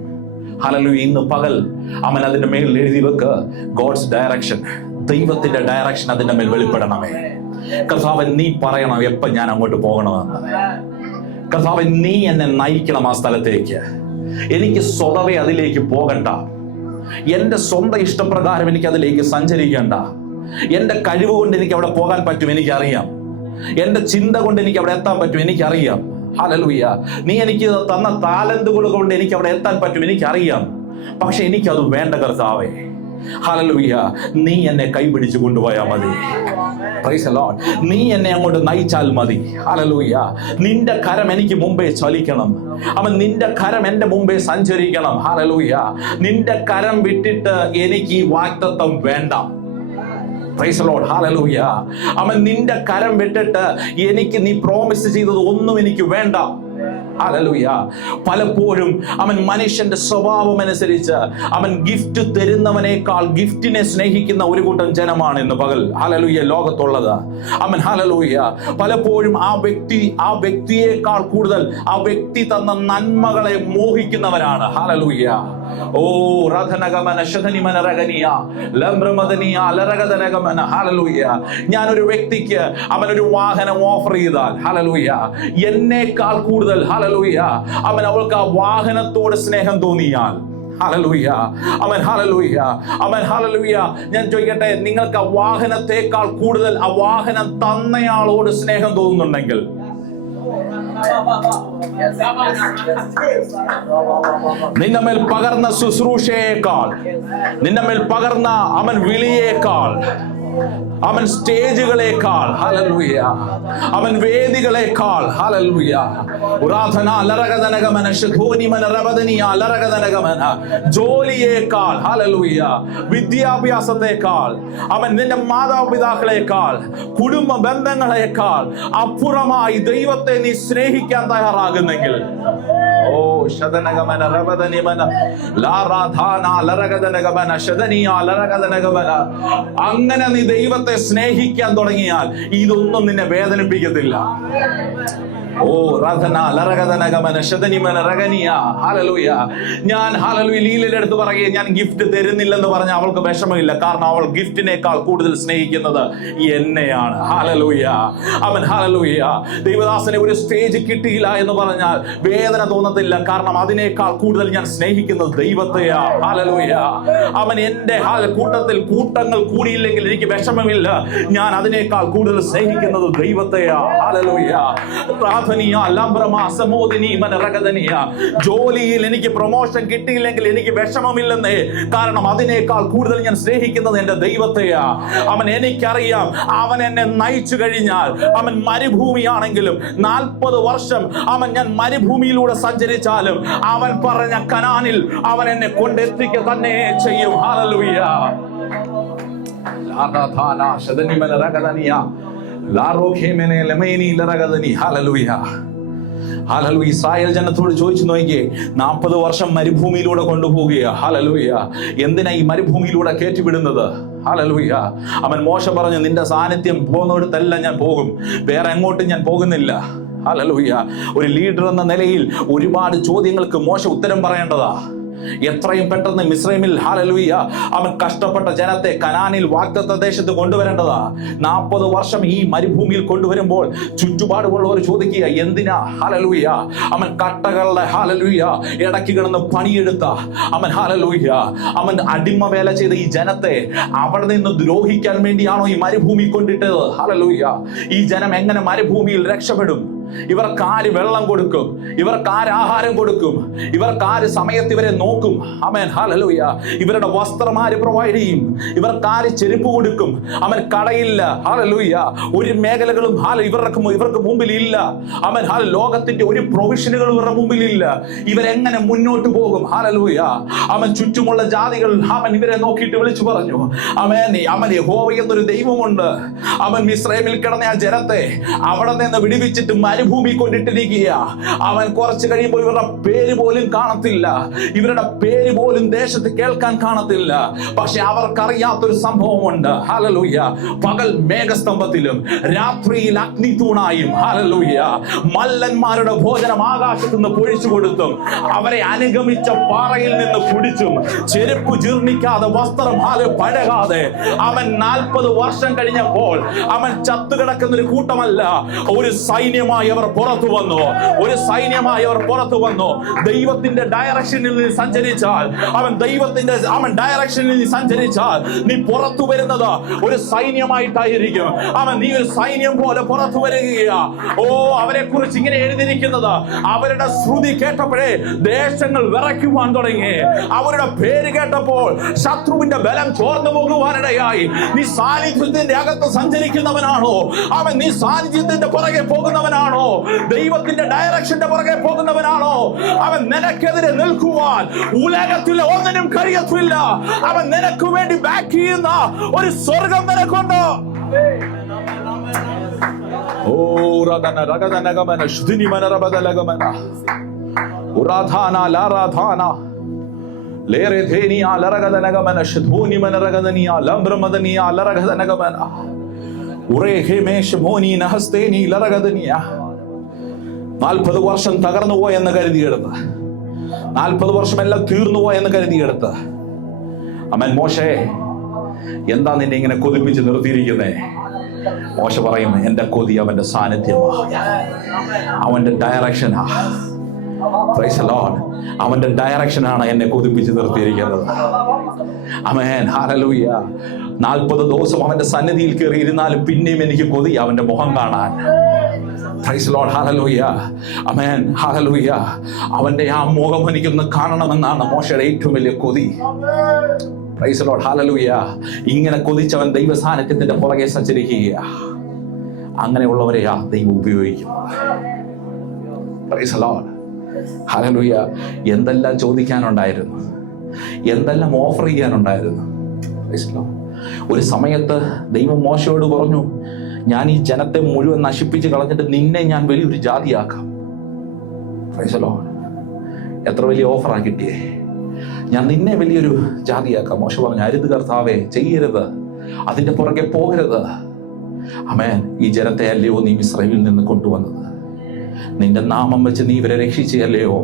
ഹല്ലേലൂയ. ഇന്ന് പകൽ അവൻ അതിന്റെ മേൽ എഴുതി വെക്ക്, ഗോഡ്സ് ഡയറക്ഷൻ, ദൈവത്തിന്റെ ഡയറക്ഷൻ അതിന്റെ മേൽ വെളിപ്പെടണമേ. കർത്താവൻ, നീ പറയണം എപ്പം ഞാൻ അങ്ങോട്ട് പോകണമെന്ന്. കർത്താവൻ, നീ എന്നെ നയിക്കണം ആ സ്ഥലത്തേക്ക്. എനിക്ക് സ്വതവേ അതിലേക്ക് പോകണ്ട. എന്റെ സ്വന്തം ഇഷ്ടപ്രകാരം എനിക്ക് അതിലേക്ക് സഞ്ചരിക്കേണ്ട. എന്റെ കഴിവ് കൊണ്ട് എനിക്ക് അവിടെ പോകാൻ പറ്റും, എനിക്കറിയാം. എന്റെ ചിന്ത കൊണ്ട് എനിക്ക് അവിടെ എത്താൻ പറ്റും, എനിക്കറിയാം. ഹല്ലേലൂയ. നീ എനിക്ക് തന്ന ടാലന്റുകൾ കൊണ്ട് എനിക്ക് അവിടെ എത്താൻ പറ്റും, എനിക്കറിയാം. പക്ഷെ എനിക്കത് വേണ്ട കർത്താവേ. ഹല്ലേലൂയ. നീ എന്നെ കൈപിടിച്ചു കൊണ്ടുപോയാൽ മതി. Price the Lord. നീ എന്നെ അങ്ങോട്ട് നയിച്ചാൽ മതി. ഹല്ലേലൂയ. നിന്റെ കരം എനിക്ക് മുമ്പേ ചലിക്കണം. അവൻ നിന്റെ കരം എന്റെ മുമ്പേ സഞ്ചരിക്കണം. ഹല്ലേലൂയ. നിന്റെ കരം വിട്ടിട്ട് എനിക്ക് ഈ വാഗ്ദത്തം വേണ്ട. പ്രൈസ് ദി ലോർഡ്, ഹല്ലേലൂയ. അവൻ നിന്റെ കരം വിട്ടിട്ട് എനിക്ക് നീ പ്രോമിസ് ചെയ്തത് ഒന്നും എനിക്ക് വേണ്ട. ഹല്ലേലൂയ. പലപ്പോഴും അവൻ മനുഷ്യന്റെ സ്വഭാവം അനുസരിച്ച് അവൻ ഗിഫ്റ്റ് തരുന്നവനേക്കാൾ ഗിഫ്റ്റിനെ സ്നേഹിക്കുന്ന ഒരു കൂട്ടം ജനമാണ് ഇന്ന് പകൽ, ഹല്ലേലൂയ, ലോകത്തുള്ളത്. അവൻ ഹല്ലേലൂയ. പലപ്പോഴും ആ വ്യക്തിയേക്കാൾ കൂടുതൽ ആ വ്യക്തി തന്ന നന്മകളെ മോഹിക്കുന്നവരാണ്. ഹല്ലേലൂയ. ഓ രഥനഗമന ശതനിമന രഗനിയ ലംബ്രമദനിയ ലരഗദനഗമന. ഹല്ലേലൂയ. ഞാനൊരു വ്യക്തിക്ക് അവനൊരു വാഹനം ഓഫർ ചെയ്താൽ, ഹല്ലേലൂയ, എന്നേക്കാൾ കൂടുതൽ, ഹല്ലേലൂയ, അവൾക്ക് ആ വാഹനത്തോട് സ്നേഹം തോന്നിയാൽ, ഹല്ലേലൂയ, അവൻ ഹല്ലേലൂയ. ഞാൻ ചോദിക്കട്ടെ, നിങ്ങൾക്ക് ആ വാഹനത്തെക്കാൾ കൂടുതൽ ആ വാഹനം തന്നയാളോട് സ്നേഹം തോന്നുന്നുണ്ടെങ്കിൽ, നിന്റെ മേൽ പകർന്ന ശുശ്രൂഷയേക്കാൾ, നിന്റെ മേൽ പകർന്ന അവൻ വിളിയേക്കാൾ, അവൻ സ്റ്റേജുകളേക്കാൾ, ഹല്ലേലൂയ, അവൻ വേദികളേക്കാൾ, ഹല്ലേലൂയ, ഉറാധന ലറഗദനഗമന ശധോനിമന റബദനിയ ലറഗദനഗമന, ജോലിയേക്കാൾ, ഹല്ലേലൂയ, വിദ്യാഭ്യാസത്തെക്കാൾ, അവൻ നിന്റെ മാതാപിതാക്കളെക്കാൾ, കുടുംബ ബന്ധങ്ങളെക്കാൾ അപ്പുറമായി ദൈവത്തെ നീ സ്നേഹിക്കാൻ തയ്യാറാകുന്നെങ്കിൽ, ഓ ശതനഗമന റബദനിമന ലാറാധാന ലറഗദനഗമന ശദനിയ ലറഗദനഗമന, അങ്ങനെ നീ ദൈവത്തെ സ്നേഹിക്കാൻ തുടങ്ങിയാൽ ഇതൊന്നും നിന്നെ വേദനിപ്പിക്കത്തില്ല. ഓ റധന ലറഗദനഗമന ശദനിമന റഗനിയ, ഹല്ലേലൂയ. ഞാൻ ഹല്ലേലൂയ ലീലയുടെ അടുത്ത് പറയുക, ഞാൻ ഗിഫ്റ്റ് തരുന്നില്ലെന്ന് പറഞ്ഞ അവൾക്ക് വിഷമമില്ല. കാരണം അവൾ ഗിഫ്റ്റിനേക്കാൾ കൂടുതൽ സ്നേഹിക്കുന്നത് എന്നെയാണ്. ഹല്ലേലൂയ. അവൻ ഹല്ലേലൂയ. ദൈവദാസനെ ഒരു സ്റ്റേജ് കിട്ടിയില്ല എന്ന് പറഞ്ഞാൽ വേദന തോന്നത്തില്ല. കാരണം അതിനേക്കാൾ കൂടുതൽ ഞാൻ സ്നേഹിക്കുന്നത് ദൈവത്തെയാ. ഹല്ലേലൂയ. അവൻ എന്റെ കൂട്ടത്തിൽ കൂട്ടങ്ങൾ കൂടിയില്ലെങ്കിൽ എനിക്ക് വിഷമമില്ല. ഞാൻ അതിനേക്കാൾ കൂടുതൽ സ്നേഹിക്കുന്നത് ദൈവത്തെയാ. ഹല്ലേലൂയ. ജോലിയിൽ എനിക്ക് പ്രൊമോഷൻ കിട്ടിയില്ലെങ്കിൽ എനിക്ക് വിഷമമില്ലെന്നേ. കാരണം അതിനേക്കാൾ കൂടുതൽ ഞാൻ സ്നേഹിക്കുന്നത് എന്റെ ദൈവത്തെയാ. അവൻ എനിക്കറിയാം, അവൻ എന്നെ നയിച്ചു കഴിഞ്ഞാൽ, അവൻ മരുഭൂമിയാണെങ്കിലും 40 വർഷം ഞാൻ മരുഭൂമിയിലൂടെ സഞ്ചരിച്ചാലും അവൻ പറഞ്ഞ കനാനിൽ അവൻ എന്നെ കൊണ്ടെത്തിക്കുക തന്നെ ചെയ്യും. ഹല്ലേലൂയ. ഇസ്രായേൽ ജനത്തോട് ചോദിച്ചു നോക്കിയേ, 40 വർഷം മരുഭൂമിയിലൂടെ കൊണ്ടുപോവുകയാ. ഹല്ലേലൂയ. എന്തിനാ ഈ മരുഭൂമിയിലൂടെ കയറ്റിവിടുന്നത്? ഹല്ലേലൂയ. അവൻ മോശ പറഞ്ഞു, നിന്റെ സാന്നിധ്യം പോകുന്നിടത്തെല്ലാം ഞാൻ പോകും, വേറെ എങ്ങോട്ടും ഞാൻ പോകുന്നില്ല. ഹല്ലേലൂയ. ഒരു ലീഡർ എന്ന നിലയിൽ ഒരുപാട് ചോദ്യങ്ങൾക്ക് മോശ ഉത്തരം പറയേണ്ടതാ. എത്രയും പെട്ടെന്ന് മിസ്രൈമിൽ, ഹല്ലേലൂയ, അവൻ കഷ്ടപ്പെട്ട ജനത്തെ കനാനിൽ വാഗ്ദത്ത ദേശത്ത് കൊണ്ടുവരേണ്ടതാ. 40 വർഷം ഈ മരുഭൂമിയിൽ കൊണ്ടുവരുമ്പോൾ ചുറ്റുപാടുമുള്ളവർ ചോദിക്കുക, എന്തിനാ? ഹല്ലേലൂയ. അവൻ കട്ടകളുടെ, ഹല്ലേലൂയ, ഇടയ്ക്ക് കിടന്ന് പണിയെടുത്ത അവൻ, ഹല്ലേലൂയ, അവൻ അടിമ വേല ചെയ്ത ഈ ജനത്തെ അവിടെ നിന്ന് ദ്രോഹിക്കാൻ വേണ്ടിയാണോ ഈ മരുഭൂമി കൊണ്ടിട്ടത്? ഹല്ലേലൂയ. ഈ ജനം എങ്ങനെ മരുഭൂമിയിൽ രക്ഷപ്പെടും? ഇവർക്കാര് വെള്ളം കൊടുക്കും? ഇവർക്കാര് ആഹാരം കൊടുക്കും? ഇവർക്കാര് സമയത്ത് ഇവരെ നോക്കും? ആമേൻ. ഹല്ലേലൂയ. ഇവരുടെ വസ്ത്രം ആര് പ്രൊവൈഡ് ചെയ്യും? ഇവർക്കാര് ചെരുപ്പ് കൊടുക്കും? അവൻ കടയില്ല. ഹല്ലേലൂയ. ഒരു മേഖലകളും ഇവർക്ക് മുമ്പിൽ ഇല്ല. അവൻ ലോകത്തിന്റെ ഒരു പ്രൊവിഷനുകളും ഇവരുടെ മുമ്പിൽ ഇല്ല. ഇവരെങ്ങനെ മുന്നോട്ട് പോകും? ഹല്ലേലൂയ. അവൻ ചുറ്റുമുള്ള ജാതികൾ ഇവരെ നോക്കിയിട്ട് വിളിച്ചു പറഞ്ഞു, അവൻ യഹോവ എന്നൊരു ദൈവമുണ്ട്. അവൻ മിസ്രൈമിൽ കിടന്ന ആ ജനത്തെ അവിടെ നിന്ന് വിടുവിച്ചിട്ട് മരുഭൂമി കൊണ്ടിട്ടിരിക്കുക. അവൻ കുറച്ച് കഴിയുമ്പോൾ ഇവരുടെ പേര് പോലും കാണത്തില്ല. ഇവരുടെ പേര് പോലും ദേശത്ത് കേൾക്കാൻ കാണത്തില്ല. പക്ഷെ അവർക്കറിയാത്തൊരു സംഭവമുണ്ട്. ഹല്ലേലൂയ. പകൽ മേഘസ്തംഭത്തിലും രാത്രിയിൽ അഗ്നിത്തൂണായും, ഹല്ലേലൂയ, മല്ലന്മാരുടെ ഭോജനം ആകാശത്ത് നിന്ന് പൊഴിച്ചു കൊടുത്തും അവരെ അനുഗമിച്ച പാറയിൽ നിന്ന് കുടിച്ചും ചെരുപ്പ് ജീർണിക്കാതെ വസ്ത്രം പഴകാതെ അവൻ 40 വർഷം കഴിഞ്ഞപ്പോൾ അവൻ ചത്തുകിടക്കുന്ന ഒരു കൂട്ടമല്ല, ഒരു സൈന്യമായി അവർ പുറത്തു വന്നു. ഒരു സൈന്യമായി അവർ പുറത്തു വന്നു. ദൈവത്തിന്റെ ഡയറക്ഷനിൽ സഞ്ചരിച്ചാൽ, ഡയറക്ഷനിൽ സഞ്ചരിച്ചാൽ നീ പുറത്തു വരുന്നത് ഒരു സൈന്യമായിട്ടായിരിക്കും. നീ ഒരു സൈന്യം പോലെ പുറത്തു വരികയാ. ഓ, അവരെ കുറിച്ച് ഇങ്ങനെ എഴുതിയിരിക്കുന്നത്, അവരുടെ ശ്രുതി കേട്ടപ്പോഴേ ദേശങ്ങൾ വിറയ്ക്കുവാൻ തുടങ്ങി. അവരുടെ പേര് കേട്ടപ്പോൾ ശത്രുവിന്റെ ബലം ചോർന്നു പോകുവാനിടയായി. നീ സാന്നിധ്യത്തിന്റെ അകത്ത് സഞ്ചരിക്കുന്നവനാണോ? നീ സാന്നിധ്യത്തിന്റെ പുറകെ പോകുന്നവനാണോ? ദൈവത്തിന്റെ ഡയറക്ഷന്റെ പുറകെ പോകുന്നവനാണോ? അവൻ നിനക്കെതിരെ നിൽക്കുവാൻ ഉലകത്തിൽ ഒന്നിനും കഴിയത്തില്ല. അവൻ നിനക്ക് വേണ്ടി ബാക്ക് ചെയ്യുന്ന ഒരു സ്വർഗം നിനക്കുണ്ട്. ഓ റഗന റഗന ഗമന ശുദ്ധിനി മന റബദല ഗമന ഉറാധാന ലാറാധാന ലേറെ ധേനിയ ലറഗദന ഗമന ശുദ്ധോനി മന റഗദനിയ ലംബ്രമദനിയ ലറഗദന ഗമന ഉറേഹേ മേഷ് മോനി നഹസ്തേനി ലറഗദനിയ. 40 വർഷം തകർന്നുപോയെന്ന് കരുതിയെടുത്ത്, 40 വർഷം എല്ലാം തീർന്നുപോയെന്ന് കരുതിയെടുത്ത്, അമ്മൻ മോശേ, എന്താ നിന്നെ ഇങ്ങനെ കൊതിപ്പിച്ച് നിർത്തിയിരിക്കുന്നേ? മോശ പറയും, എന്റെ കൊതി അവന്റെ സാന്നിധ്യമാ, അവന്റെ ഡയറക്ഷനാ. Price the Lord. അവന്റെ ഡയറക്ഷനാണ് എന്നെ കൊതിപ്പിച്ച് നിർത്തിയിരിക്കുന്നത്. ആമേൻ. ഹല്ലേലൂയ. 40 ദിവസം അവന്റെ സന്നിധിയിൽ കയറിയിരുന്നാലും പിന്നെയും എനിക്ക് കൊതി അവന്റെ മുഖം കാണാൻ. Praise the lord. ഹല്ലേലൂയ. ആമേൻ. ഹല്ലേലൂയ. അവന്റെ ആ മുഖം എനിക്കൊന്ന് കാണണമെന്നാണ് മോശയുടെ ഏറ്റവും വലിയ കൊതി. പ്രൈസ് ദി ലോർഡ്, ഹല്ലേലൂയ. ഇങ്ങനെ കൊതിച്ചവൻ ദൈവസാന്നിധ്യത്തിന്റെ പുറകെ സഞ്ചരിക്കുക. അങ്ങനെയുള്ളവരെയാ ദൈവം ഉപയോഗിക്കുന്നത്. പ്രൈസ് ദി ലോർഡ്, ഹല്ലേലൂയ. എന്തെല്ലാം ചോദിക്കാനുണ്ടായിരുന്നു, എന്തെല്ലാം ഓഫർ ചെയ്യാനുണ്ടായിരുന്നു. Praise the lord. ഒരു സമയത്ത് ദൈവം മോശയോട് പറഞ്ഞു, ഞാൻ ഈ ജനത്തെ മുഴുവൻ നശിപ്പിച്ച് കളഞ്ഞിട്ട് നിന്നെ ഞാൻ വലിയൊരു ജാതിയാക്കാം. Price the Lord. എത്ര വലിയ ഓഫറാ കിട്ടിയേ. ഞാൻ നിന്നെ വലിയൊരു ജാതിയാക്കാം. മോശ പറഞ്ഞു, അരുത് കർത്താവേ, ചെയ്യരുത്, അതിന്റെ പുറകെ പോകരുത്. ആമേൻ. ഈ ജനത്തെ അല്ലയോ നീ മിസ്രയീമിൽ നിന്ന് കൊണ്ടുവന്നത്, നിന്റെ നാമം വെച്ച് നീ ഇവരെ രക്ഷിച്ചല്ലയോ.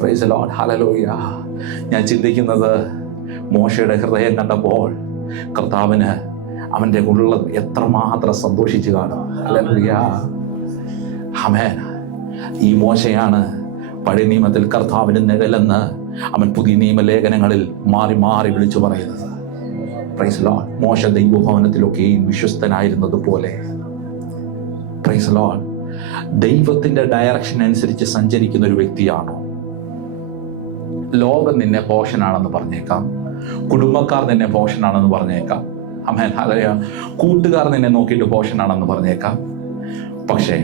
പ്രൈസ് ദി ലോർഡ്, ഹല്ലേലൂയ. ഞാൻ ചിന്തിക്കുന്നത്, മോശയുടെ ഹൃദയം കണ്ടപ്പോൾ കർത്താവിന് അവന്റെ ഉള്ളത് എത്രമാത്രം സന്തോഷിച്ചു കാണും. ഹല്ലേലൂയ, ആമേൻ. ഈ മോശയാണ് പഴയ നിയമത്തിൽ കർത്താവിന് നിഴലെന്ന് അവൻ പുതിയ നിയമലേഖനങ്ങളിൽ മാറി മാറി വിളിച്ചു പറയുന്നത്. Price the Lord. മോശ ദൈവഭവനത്തിലൊക്കെയും വിശ്വസ്തനായിരുന്നത് പോലെ, പ്രൈസ് ദി ലോർഡ്, ദൈവത്തിന്റെ ഡയറക്ഷൻ അനുസരിച്ച് സഞ്ചരിക്കുന്ന ഒരു വ്യക്തിയാണോ? ലോകം നിന്നെ പോഷനാണെന്ന് പറഞ്ഞേക്കാം, കുടുംബക്കാർ നിന്നെ പോഷനാണെന്ന് പറഞ്ഞേക്കാം, ആമേൻ, ഹല്ലേലൂയ. കൂട്ടുകാർ നിന്നെ നോക്കിയിട്ട് പോഷനാണെന്ന് പറഞ്ഞേക്കാം. പക്ഷേ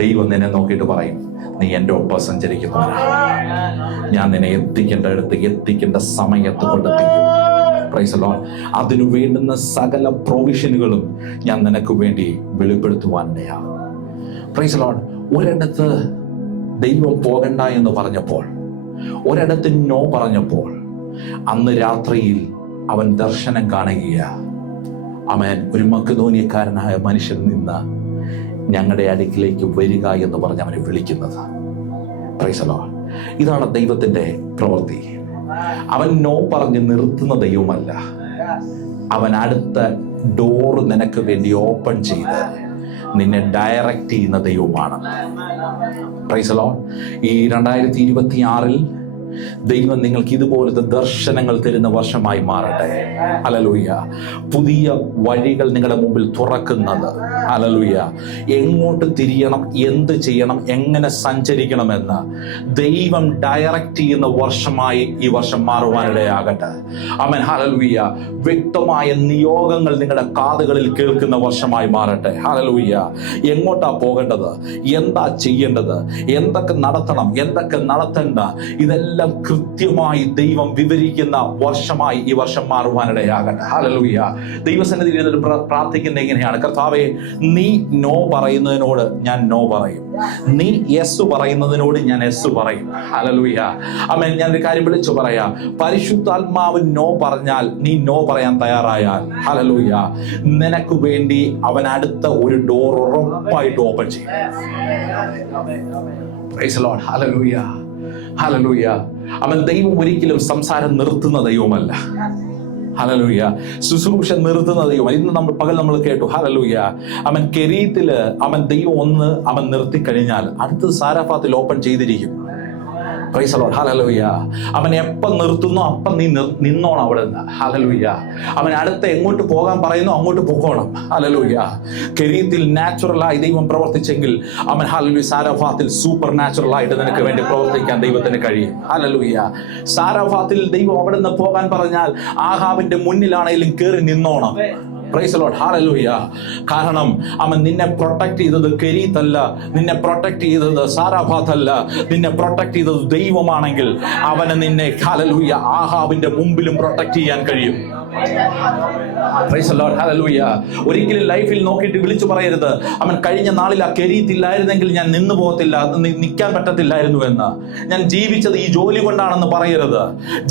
ദൈവം നിന്നെ നോക്കിയിട്ട് പറയും, നീ എൻ്റെ ഒപ്പം സഞ്ചരിക്കുന്നവനാണ്. ഞാൻ നിന്നെ എത്തിക്കേണ്ട ഇടത്ത് എത്തിക്കേണ്ട സമയത്ത് കൊണ്ടെത്തിക്കും. Price the Lord. അതിനു വേണ്ടുന്ന സകല പ്രൊവിഷനുകളും ഞാൻ നിനക്ക് വേണ്ടി വെളിപ്പെടുത്തുവാനിടയാ. Price the Lord. ഒരിടത്ത് ദൈവം പോകണ്ട എന്ന് പറഞ്ഞപ്പോൾ, ഒരിടത്ത് നോ പറഞ്ഞപ്പോൾ, അന്ന് രാത്രിയിൽ അവൻ ദർശനം കാണുകയാ. ആമേൻ. ഒരു മക്കെദോന്യക്കാരനായ മനുഷ്യൻ നിന്ന് ഞങ്ങളുടെ അടുക്കിലേക്ക് വരിക എന്ന് പറഞ്ഞ് അവനെ വിളിക്കുന്നത്. Price the Lord. ഇതാണ് ദൈവത്തിന്റെ പ്രവൃത്തി. അവൻ നോ പറഞ്ഞ് നിർത്തുന്ന ദൈവമല്ല, അവൻ അടുത്ത ഡോർ നിനക്ക് വേണ്ടി ഓപ്പൺ ചെയ്ത് നിന്നെ ഡയറക്റ്റ് ചെയ്യുന്ന ദൈവമാണ്. Price the lord. ഈ 2026 ദൈവം നിങ്ങൾക്ക് ഇതുപോലത്തെ ദർശനങ്ങൾ തരുന്ന വർഷമായി മാറട്ടെ. ഹല്ലേലൂയ. പുതിയ വഴികൾ നിങ്ങളുടെ മുമ്പിൽ തുറക്കുന്നത്. ഹല്ലേലൂയ. എങ്ങോട്ട് തിരിയണം, എന്ത് ചെയ്യണം, എങ്ങനെ സഞ്ചരിക്കണമെന്ന് ദൈവം ഡയറക്റ്റ് ചെയ്യുന്ന വർഷമായി ഈ വർഷം മാറുവാനിടയാകട്ടെ. ആമേൻ, ഹല്ലേലൂയ. വ്യക്തമായ നിയോഗങ്ങൾ നിങ്ങളുടെ കാതുകളിൽ കേൾക്കുന്ന വർഷമായി മാറട്ടെ. ഹല്ലേലൂയ. എങ്ങോട്ടാ പോകേണ്ടത്, എന്താ ചെയ്യേണ്ടത്, എന്തൊക്കെ നടത്തണം, എന്തൊക്കെ നടത്തണ്ട, ഇതെല്ലാം കൃത്യമായി ദൈവം വിവരിക്കുന്ന വർഷമായി ഈ വർഷം മാറുവാനിടയാകട്ടെ. ഹല്ലേലൂയ. ദൈവസന്നിധിയിൽ പ്രാർത്ഥിക്കുന്നത് എങ്ങനെയാണ്? കർത്താവേ, നീ നോ പറയുന്നതിനോട് ഞാൻ നോ പറയും, നീ യെസ് പറയുന്നതിനോട് ഞാൻ യെസ് പറയും. ഹല്ലേലൂയ. ആമേൻ. ഞാനൊരു കാര്യം വിളിച്ചു പറയാം. പരിശുദ്ധാത്മാവ് നോ പറഞ്ഞാൽ നീ നോ പറയാൻ തയ്യാറായാൽ, ഹല്ലേലൂയ, നിനക്ക് വേണ്ടി അവൻ അടുത്ത ഒരു ഡോർ ഉറപ്പായിട്ട് ഓപ്പൺ ചെയ്യും. Price the lord. Hallelujah, hallelujah. അവൻ ദൈവം ഒരിക്കലും സംസാരം നിർത്തുന്ന ദൈവമല്ല. ഹല്ലേലൂയ. ശുശ്രൂഷ നിർത്തുന്ന ദൈവം. ഇന്ന് പകൽ നമ്മൾ കേട്ടു. ഹല്ലേലൂയ. അവൻ കെരീത്തില് അവൻ ദൈവം ഒന്ന് അവൻ നിർത്തി കഴിഞ്ഞാൽ അടുത്ത് സാരാഫാത്തിൽ ഓപ്പൺ ചെയ്തിരിക്കും. Price the lord. ഹല്ലേലൂയ. അവൻ എപ്പം നിർത്തുന്നു അപ്പം നീ നിന്നോണം അവിടെ നിന്ന്. ഹല്ലേലൂയ. അവൻ അടുത്ത് എങ്ങോട്ട് പോകാൻ പറയുന്നു അങ്ങോട്ട് പോകണം. ഹല്ലേലൂയ. കെരീത്തിൽ നാച്ചുറലായി ദൈവം പ്രവർത്തിച്ചെങ്കിൽ അവൻ ഹല്ലേലൂയ സാരാഫാത്തിൽ സൂപ്പർ നാച്ചുറൽ ആയിട്ട് നിനക്ക് വേണ്ടി പ്രവർത്തിക്കാൻ ദൈവത്തിന് കഴിയും. ഹല്ലേലൂയ. സാരാഫാത്തിൽ ദൈവം അവിടെ നിന്ന് പോകാൻ പറഞ്ഞാൽ ആഹാബിന്റെ മുന്നിലാണെങ്കിലും കയറി നിന്നോണം. Praise the lord. ഹല്ലേലൂയ. കാരണം അവൻ നിന്നെ പ്രൊട്ടക്ട് ചെയ്തത് കെരീത്തല്ല, നിന്നെ പ്രൊട്ടക്ട് ചെയ്തത് സാരാഫാത്ത് അല്ല, നിന്നെ പ്രൊട്ടക്ട് ചെയ്തത് ദൈവമാണെങ്കിൽ അവന് നിന്നെ ഹല്ലേലൂയ ആഹാബിന്റെ മുമ്പിലും പ്രൊട്ടക്ട് ചെയ്യാൻ കഴിയും. Price the lord. ഹല്ലേലൂയ. ഒരിക്കലും ലൈഫിൽ നോക്കിയിട്ട് വിളിച്ചു പറയരുത്, അവൻ കഴിഞ്ഞ നാളിൽ ആ കെരീത്തില്ലായിരുന്നെങ്കിൽ ഞാൻ നിന്നു പോകത്തില്ല, നിൽക്കാൻ പറ്റത്തില്ലായിരുന്നു എന്ന്. ഞാൻ ജീവിച്ചത് ഈ ജോലി കൊണ്ടാണെന്ന് പറയരുത്,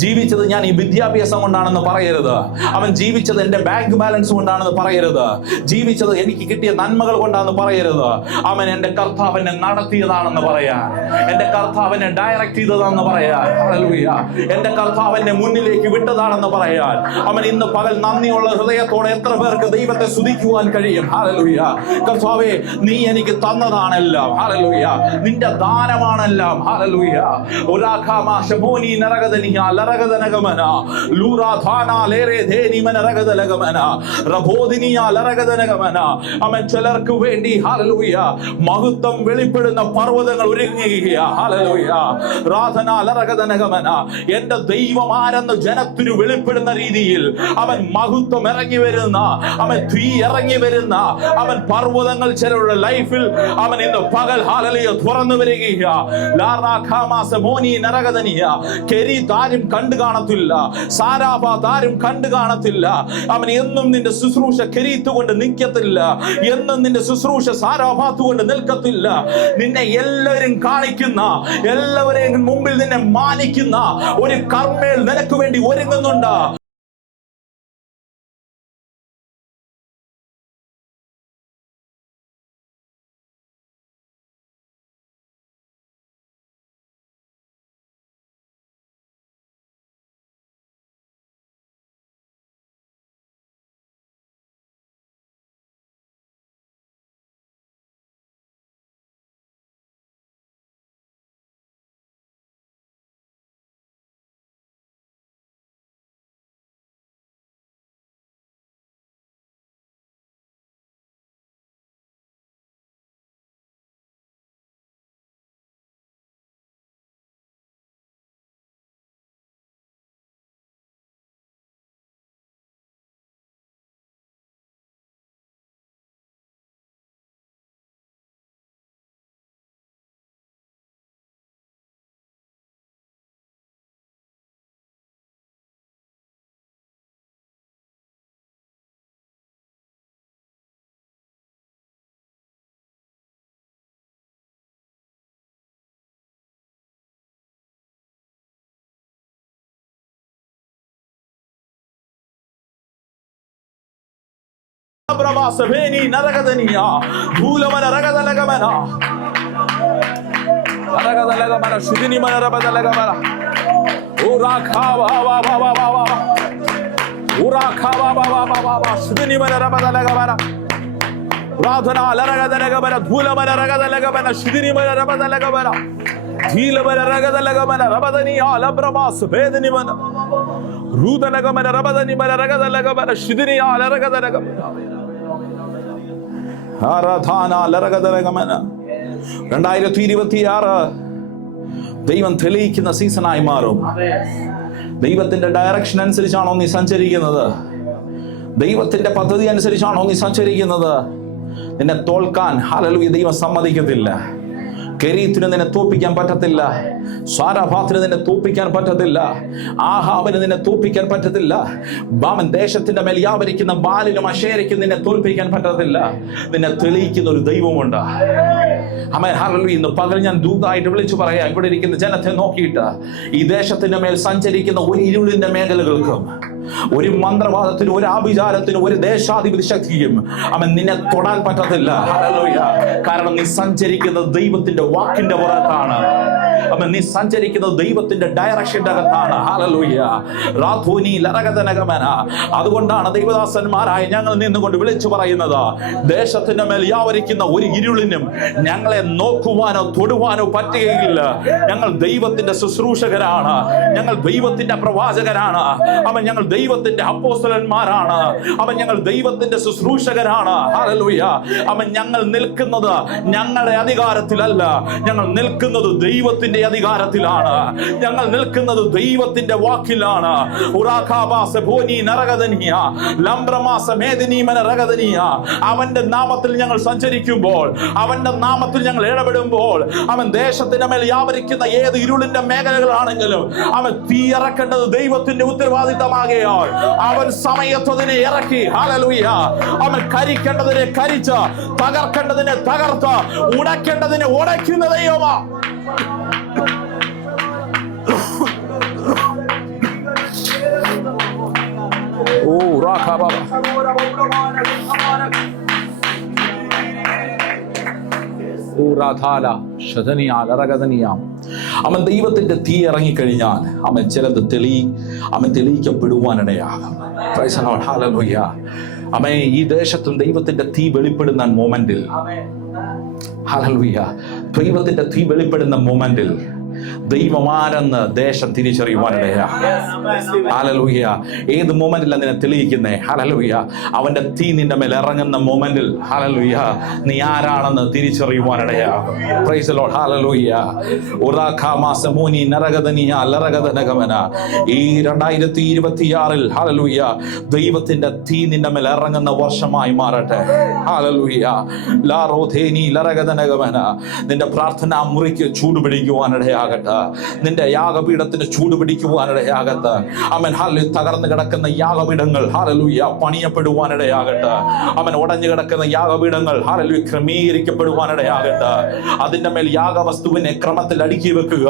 ജീവിച്ചത് ഞാൻ ഈ വിദ്യാഭ്യാസം കൊണ്ടാണെന്ന് പറയരുത്, അവൻ ജീവിച്ചത് എന്റെ ബാങ്ക് ബാലൻസ് കൊണ്ടാണെന്ന് പറയരുത്, ജീവിച്ചത് എനിക്ക് കിട്ടിയ നന്മകൾ കൊണ്ടാണെന്ന് പറയരുത്. അവൻ എന്റെ കർത്താവിനെ നടത്തിയതാണെന്ന് പറയാൻ, എന്റെ കർത്താവിനെ ഡയറക്റ്റ് ചെയ്തതാണെന്ന് പറയാൻ, ഹല്ലേലൂയ, എന്റെ കർത്താവിനെ മുന്നിലേക്ക് വിട്ടതാണെന്ന് പറയാൻ, അവൻ ഇന്ന് പകൽ നന്ദിയുള്ള ഹൃദയത്തോടെ എത്ര പേർക്ക് ദൈവത്തെ സ്തുതിക്കുവാൻ കഴിയും? ഹല്ലേലൂയ. കർത്താവേ, നീ എനിക്ക് തന്നതാണെല്ലാം. ഹല്ലേലൂയ. നിന്റെ ദാനമാണെല്ലാം. ഹല്ലേലൂയ. ഒരാഖാമ ശമോനി നരകദനിയ ലരകദനഗമന ലൂറാധാന ലേരെ ധേനി മനരകദലഗമന റബോദിനിയ ലരകദനഗമന. അവൻ ചിലർക്ക് വേണ്ടി ഹല്ലേലൂയ മഹത്വം വെളിപ്പെടുന്ന പർവ്വതങ്ങൾ ഒരുങ്ങുകയാ. ഹല്ലേലൂയ. രാധന ലരകദനഗമന. എന്റെ ദൈവം ആരെന്ന് ജനത്തിനു വെളിപ്പെടുന്ന രീതിയിൽ അവൻ മഹത്വം ഇറങ്ങി വരുന്ന, അവൻ തീ ഇറങ്ങി വരുന്ന, അവൻ പർവ്വതങ്ങൾ ചിലരുടെ ലൈഫിൽ അവൻ ഇന്ന് പകൽ ഹല്ലേലൂയ തുറന്നു വരികയാ. ലാറാഖാമാസ മോനി നരകദനിയ. കെരീത്ത് ആരും കണ്ടു കാണത്തില്ല, സാരാഭാത്ത് ആരും കണ്ടു കാണത്തില്ല. അവൻ എന്നും നിന്റെ ശുശ്രൂഷ കെരീത്ത് കൊണ്ട് നിൽക്കത്തില്ല, എന്നും നിന്റെ ശുശ്രൂഷ സാരാഭാത്ത് കൊണ്ട് നിൽക്കത്തില്ല. നിന്നെ എല്ലാവരും കാണിക്കുന്ന, എല്ലാവരെയും മുമ്പിൽ നിന്നെ മാനിക്കുന്ന ഒരു കർമ്മേൽ നിനക്ക് വേണ്ടി ഒരുങ്ങുന്നുണ്ട്. ബ്രവാസവേനി നരകദനിയ ഭൂലമന രഗദലഗമന രഗദലഗമന ശുദിനി മന രബദലഗമന ഉറാഖാവാ വാ വാ വാ വാ വാ ഉറാഖാവാ വാ വാ വാ വാ വാ ശുദിനി മന രബദലഗമന പ്രാർത്ഥന ലരഗദലഗമന ഭൂലമന രഗദലഗമന ശുദിനി മന രബദലഗമന ധീലമന രഗദലഗമന രബദനിയ ലബ്രവാസ് ഭേദനി മന റൂദലഗമന രബദനി മന രഗദലഗമന ശുദിനിയ ലരഗദലഗമന ആരാധന ലരഗദലഗമന. 2026 ദൈവം തെളിയിക്കുന്ന സീസണായി മാറും. ദൈവത്തിന്റെ ഡയറക്ഷൻ അനുസരിച്ചാണോ നീ സഞ്ചരിക്കുന്നത്? ദൈവത്തിന്റെ പദ്ധതി അനുസരിച്ചാണോ നീ സഞ്ചരിക്കുന്നത്? നിന്നെ തോൽക്കാൻ ഹല്ലേലൂയ ദൈവം സമ്മതിക്കത്തില്ല. കെരീത്തിന് നിന്നെ തോൽപ്പിക്കാൻ പറ്റത്തില്ല. സാരാഭാത്തിന് നിന്നെ തോൽപ്പിക്കാൻ പറ്റത്തില്ല. ആഹാബിന് നിന്നെ തോൽപ്പിക്കാൻ പറ്റത്തില്ല. ബാമൻ ദേശത്തിന്റെ മേൽ വ്യാപരിക്കുന്ന ബാലിനും അശേരയ്ക്കും നിന്നെ തോൽപ്പിക്കാൻ പറ്റത്തില്ല. നിന്നെ തെളിയിക്കുന്ന ഒരു ദൈവമുണ്ട്. Amen hallelujah. ഇന്ന് പകൽ ഞാൻ ദൂതായിട്ട് വിളിച്ചു പറയാം, ഇവിടെ ഇരിക്കുന്ന ജനത്തെ നോക്കിയിട്ട് ഈ ദേശത്തിന്റെ മേൽ സഞ്ചരിക്കുന്ന ഒരു ഇരുളിന്റെ മേഖലകൾക്കും, ഒരു മന്ത്രവാദത്തിനും, ഒരു ആഭിചാരത്തിനും, ഒരു ദേശാധിപതി ശക്തിയും അവൻ നിന്നെ തൊടാൻ പറ്റത്തില്ല. ഹല്ലേലൂയ. കാരണം നീ സഞ്ചരിക്കുന്നത് ദൈവത്തിന്റെ വാക്കിന്റെ പുറത്താണ്. അവൻ നീ സഞ്ചരിക്കുന്നത് ദൈവത്തിന്റെ ഡയറക്ഷന്റെ അകത്താണ്. ഹല്ലേലൂയ. റാധൂനി ലരഗദനഗമന. അതുകൊണ്ടാണ് ദൈവദാസന്മാരായ ഞങ്ങൾ നിന്നുകൊണ്ട് വിളിച്ചു പറയുന്നത്, ദേശത്തിന്റെ മേൽ വ്യാപരിക്കുന്ന ഒരു ഇരുളിനും ഞങ്ങളെ നോക്കുവാനോ തൊടുവാനോ പറ്റുകയില്ല. ഞങ്ങൾ ദൈവത്തിന്റെ ശുശ്രൂഷകരാണ്, ഞങ്ങൾ ദൈവത്തിന്റെ പ്രവാചകരാണ്, അവൻ ഞങ്ങൾ ദൈവത്തിന്റെ അപ്പോസ്തലന്മാരാണ്, അവൻ ഞങ്ങൾ ദൈവത്തിന്റെ ശുശ്രൂഷകരാണ്. ഹല്ലേലൂയ. അവൻ ഞങ്ങൾ നിൽക്കുന്നത് ഞങ്ങളുടെ അധികാരത്തിലല്ല, ഞങ്ങൾ നിൽക്കുന്നത് ദൈവത്തിന്റെ അധികാരത്തിലാണ്. ഞങ്ങൾ നിൽക്കുന്നത് ദൈവത്തിന്റെ വാക്കിലാണ്. അവന്റെ നാമത്തിൽ ഞങ്ങൾ സഞ്ചരിക്കുമ്പോൾ, അവന്റെ നാമത്തിൽ ഞങ്ങൾ ഇടപെടുമ്പോൾ, അവൻ ദേശത്തിന്റെ മേൽ വ്യാപരിക്കുന്ന ഏത് ഇരുളിന്റെ മേഖലകളാണെങ്കിലും അവൻ തീ ഇറക്കേണ്ടത് ദൈവത്തിന്റെ ഉത്തരവാദിത്തമാകയാൽ അവൻ സമയത്തതിനെ ഇറക്കി. ഹല്ലേലൂയ. അവൻ കരിക്കേണ്ടതിനെ കരിച്ച്, തകർക്കേണ്ടതിനെ തകർത്ത്, ഉടയ്ക്കേണ്ടതിനെ ഉടയ്ക്കുന്ന ദൈവമാ. ഓ റാഖാബ. അവൻ ദൈവത്തിന്റെ തീ ഇറങ്ങിക്കഴിഞ്ഞാൽ അവൻ ചിലത് അവൻ തെളിയിക്കപ്പെടുവാനിടയാകും. Praise the Lord. Hallelujah. അമേ ഈ ദേശത്തും ദൈവത്തിന്റെ തീ വെളിപ്പെടുന്ന മൊമെന്റിൽ, ഹല്ലേലൂയ, ദൈവത്തിന്റെ തീ വെളിപ്പെടുന്ന മൊമെന്റിൽ ദൈവമാരെന്ന് ദേശം തിരിച്ചറിയുവാനിടയാ. ഹല്ലേലൂയ. ഏത് മൊമെന്റിൽ അതിനെ തെളിയിക്കുന്നേ? ഹല്ലേലൂയ. അവന്റെ തീ നിന്റെ മേൽ ഇറങ്ങുന്ന മൊമെന്റിൽ, ഹല്ലേലൂയ, നീ ആരാണെന്ന് തിരിച്ചറിയുവാനിടയാ. Praise the lord. ഹല്ലേലൂയ. ഉറാഖാമാസമൂനി നരഗദനിയ ലരഗദനഗമന. ഈ 2026 ഹല്ലേലൂയ, ദൈവത്തിന്റെ തീ നിന്റെ മേൽ ഇറങ്ങുന്ന വർഷമായി മാറട്ടെ. ഹല്ലേലൂയ. ലാറോധേനി ലരഗദനഗമന. നിന്റെ പ്രാർത്ഥനാ മുറിക്ക് ചൂടുപിടിക്കുവാനിടയാ. നിന്റെ യാഗപീഠത്തിന് ചൂടുപിടിക്കുവാനിടയാകട്ടെ. അവൻ തകർന്നു കിടക്കുന്ന യാഗപീഠങ്ങൾ ഹല്ലേലൂയ പണിയപ്പെടുവാനിടയാകട്ടെ. അവൻ ഉടഞ്ഞു കിടക്കുന്ന യാഗപീഠങ്ങൾ ഹല്ലേലൂയ ക്രമീകരിക്കപ്പെടുവാനിടയാകട്ടെ. അതിന്റെ മേൽ യാഗവസ്തുവിനെ ക്രമത്തിൽ അടുക്കി വെക്കുക.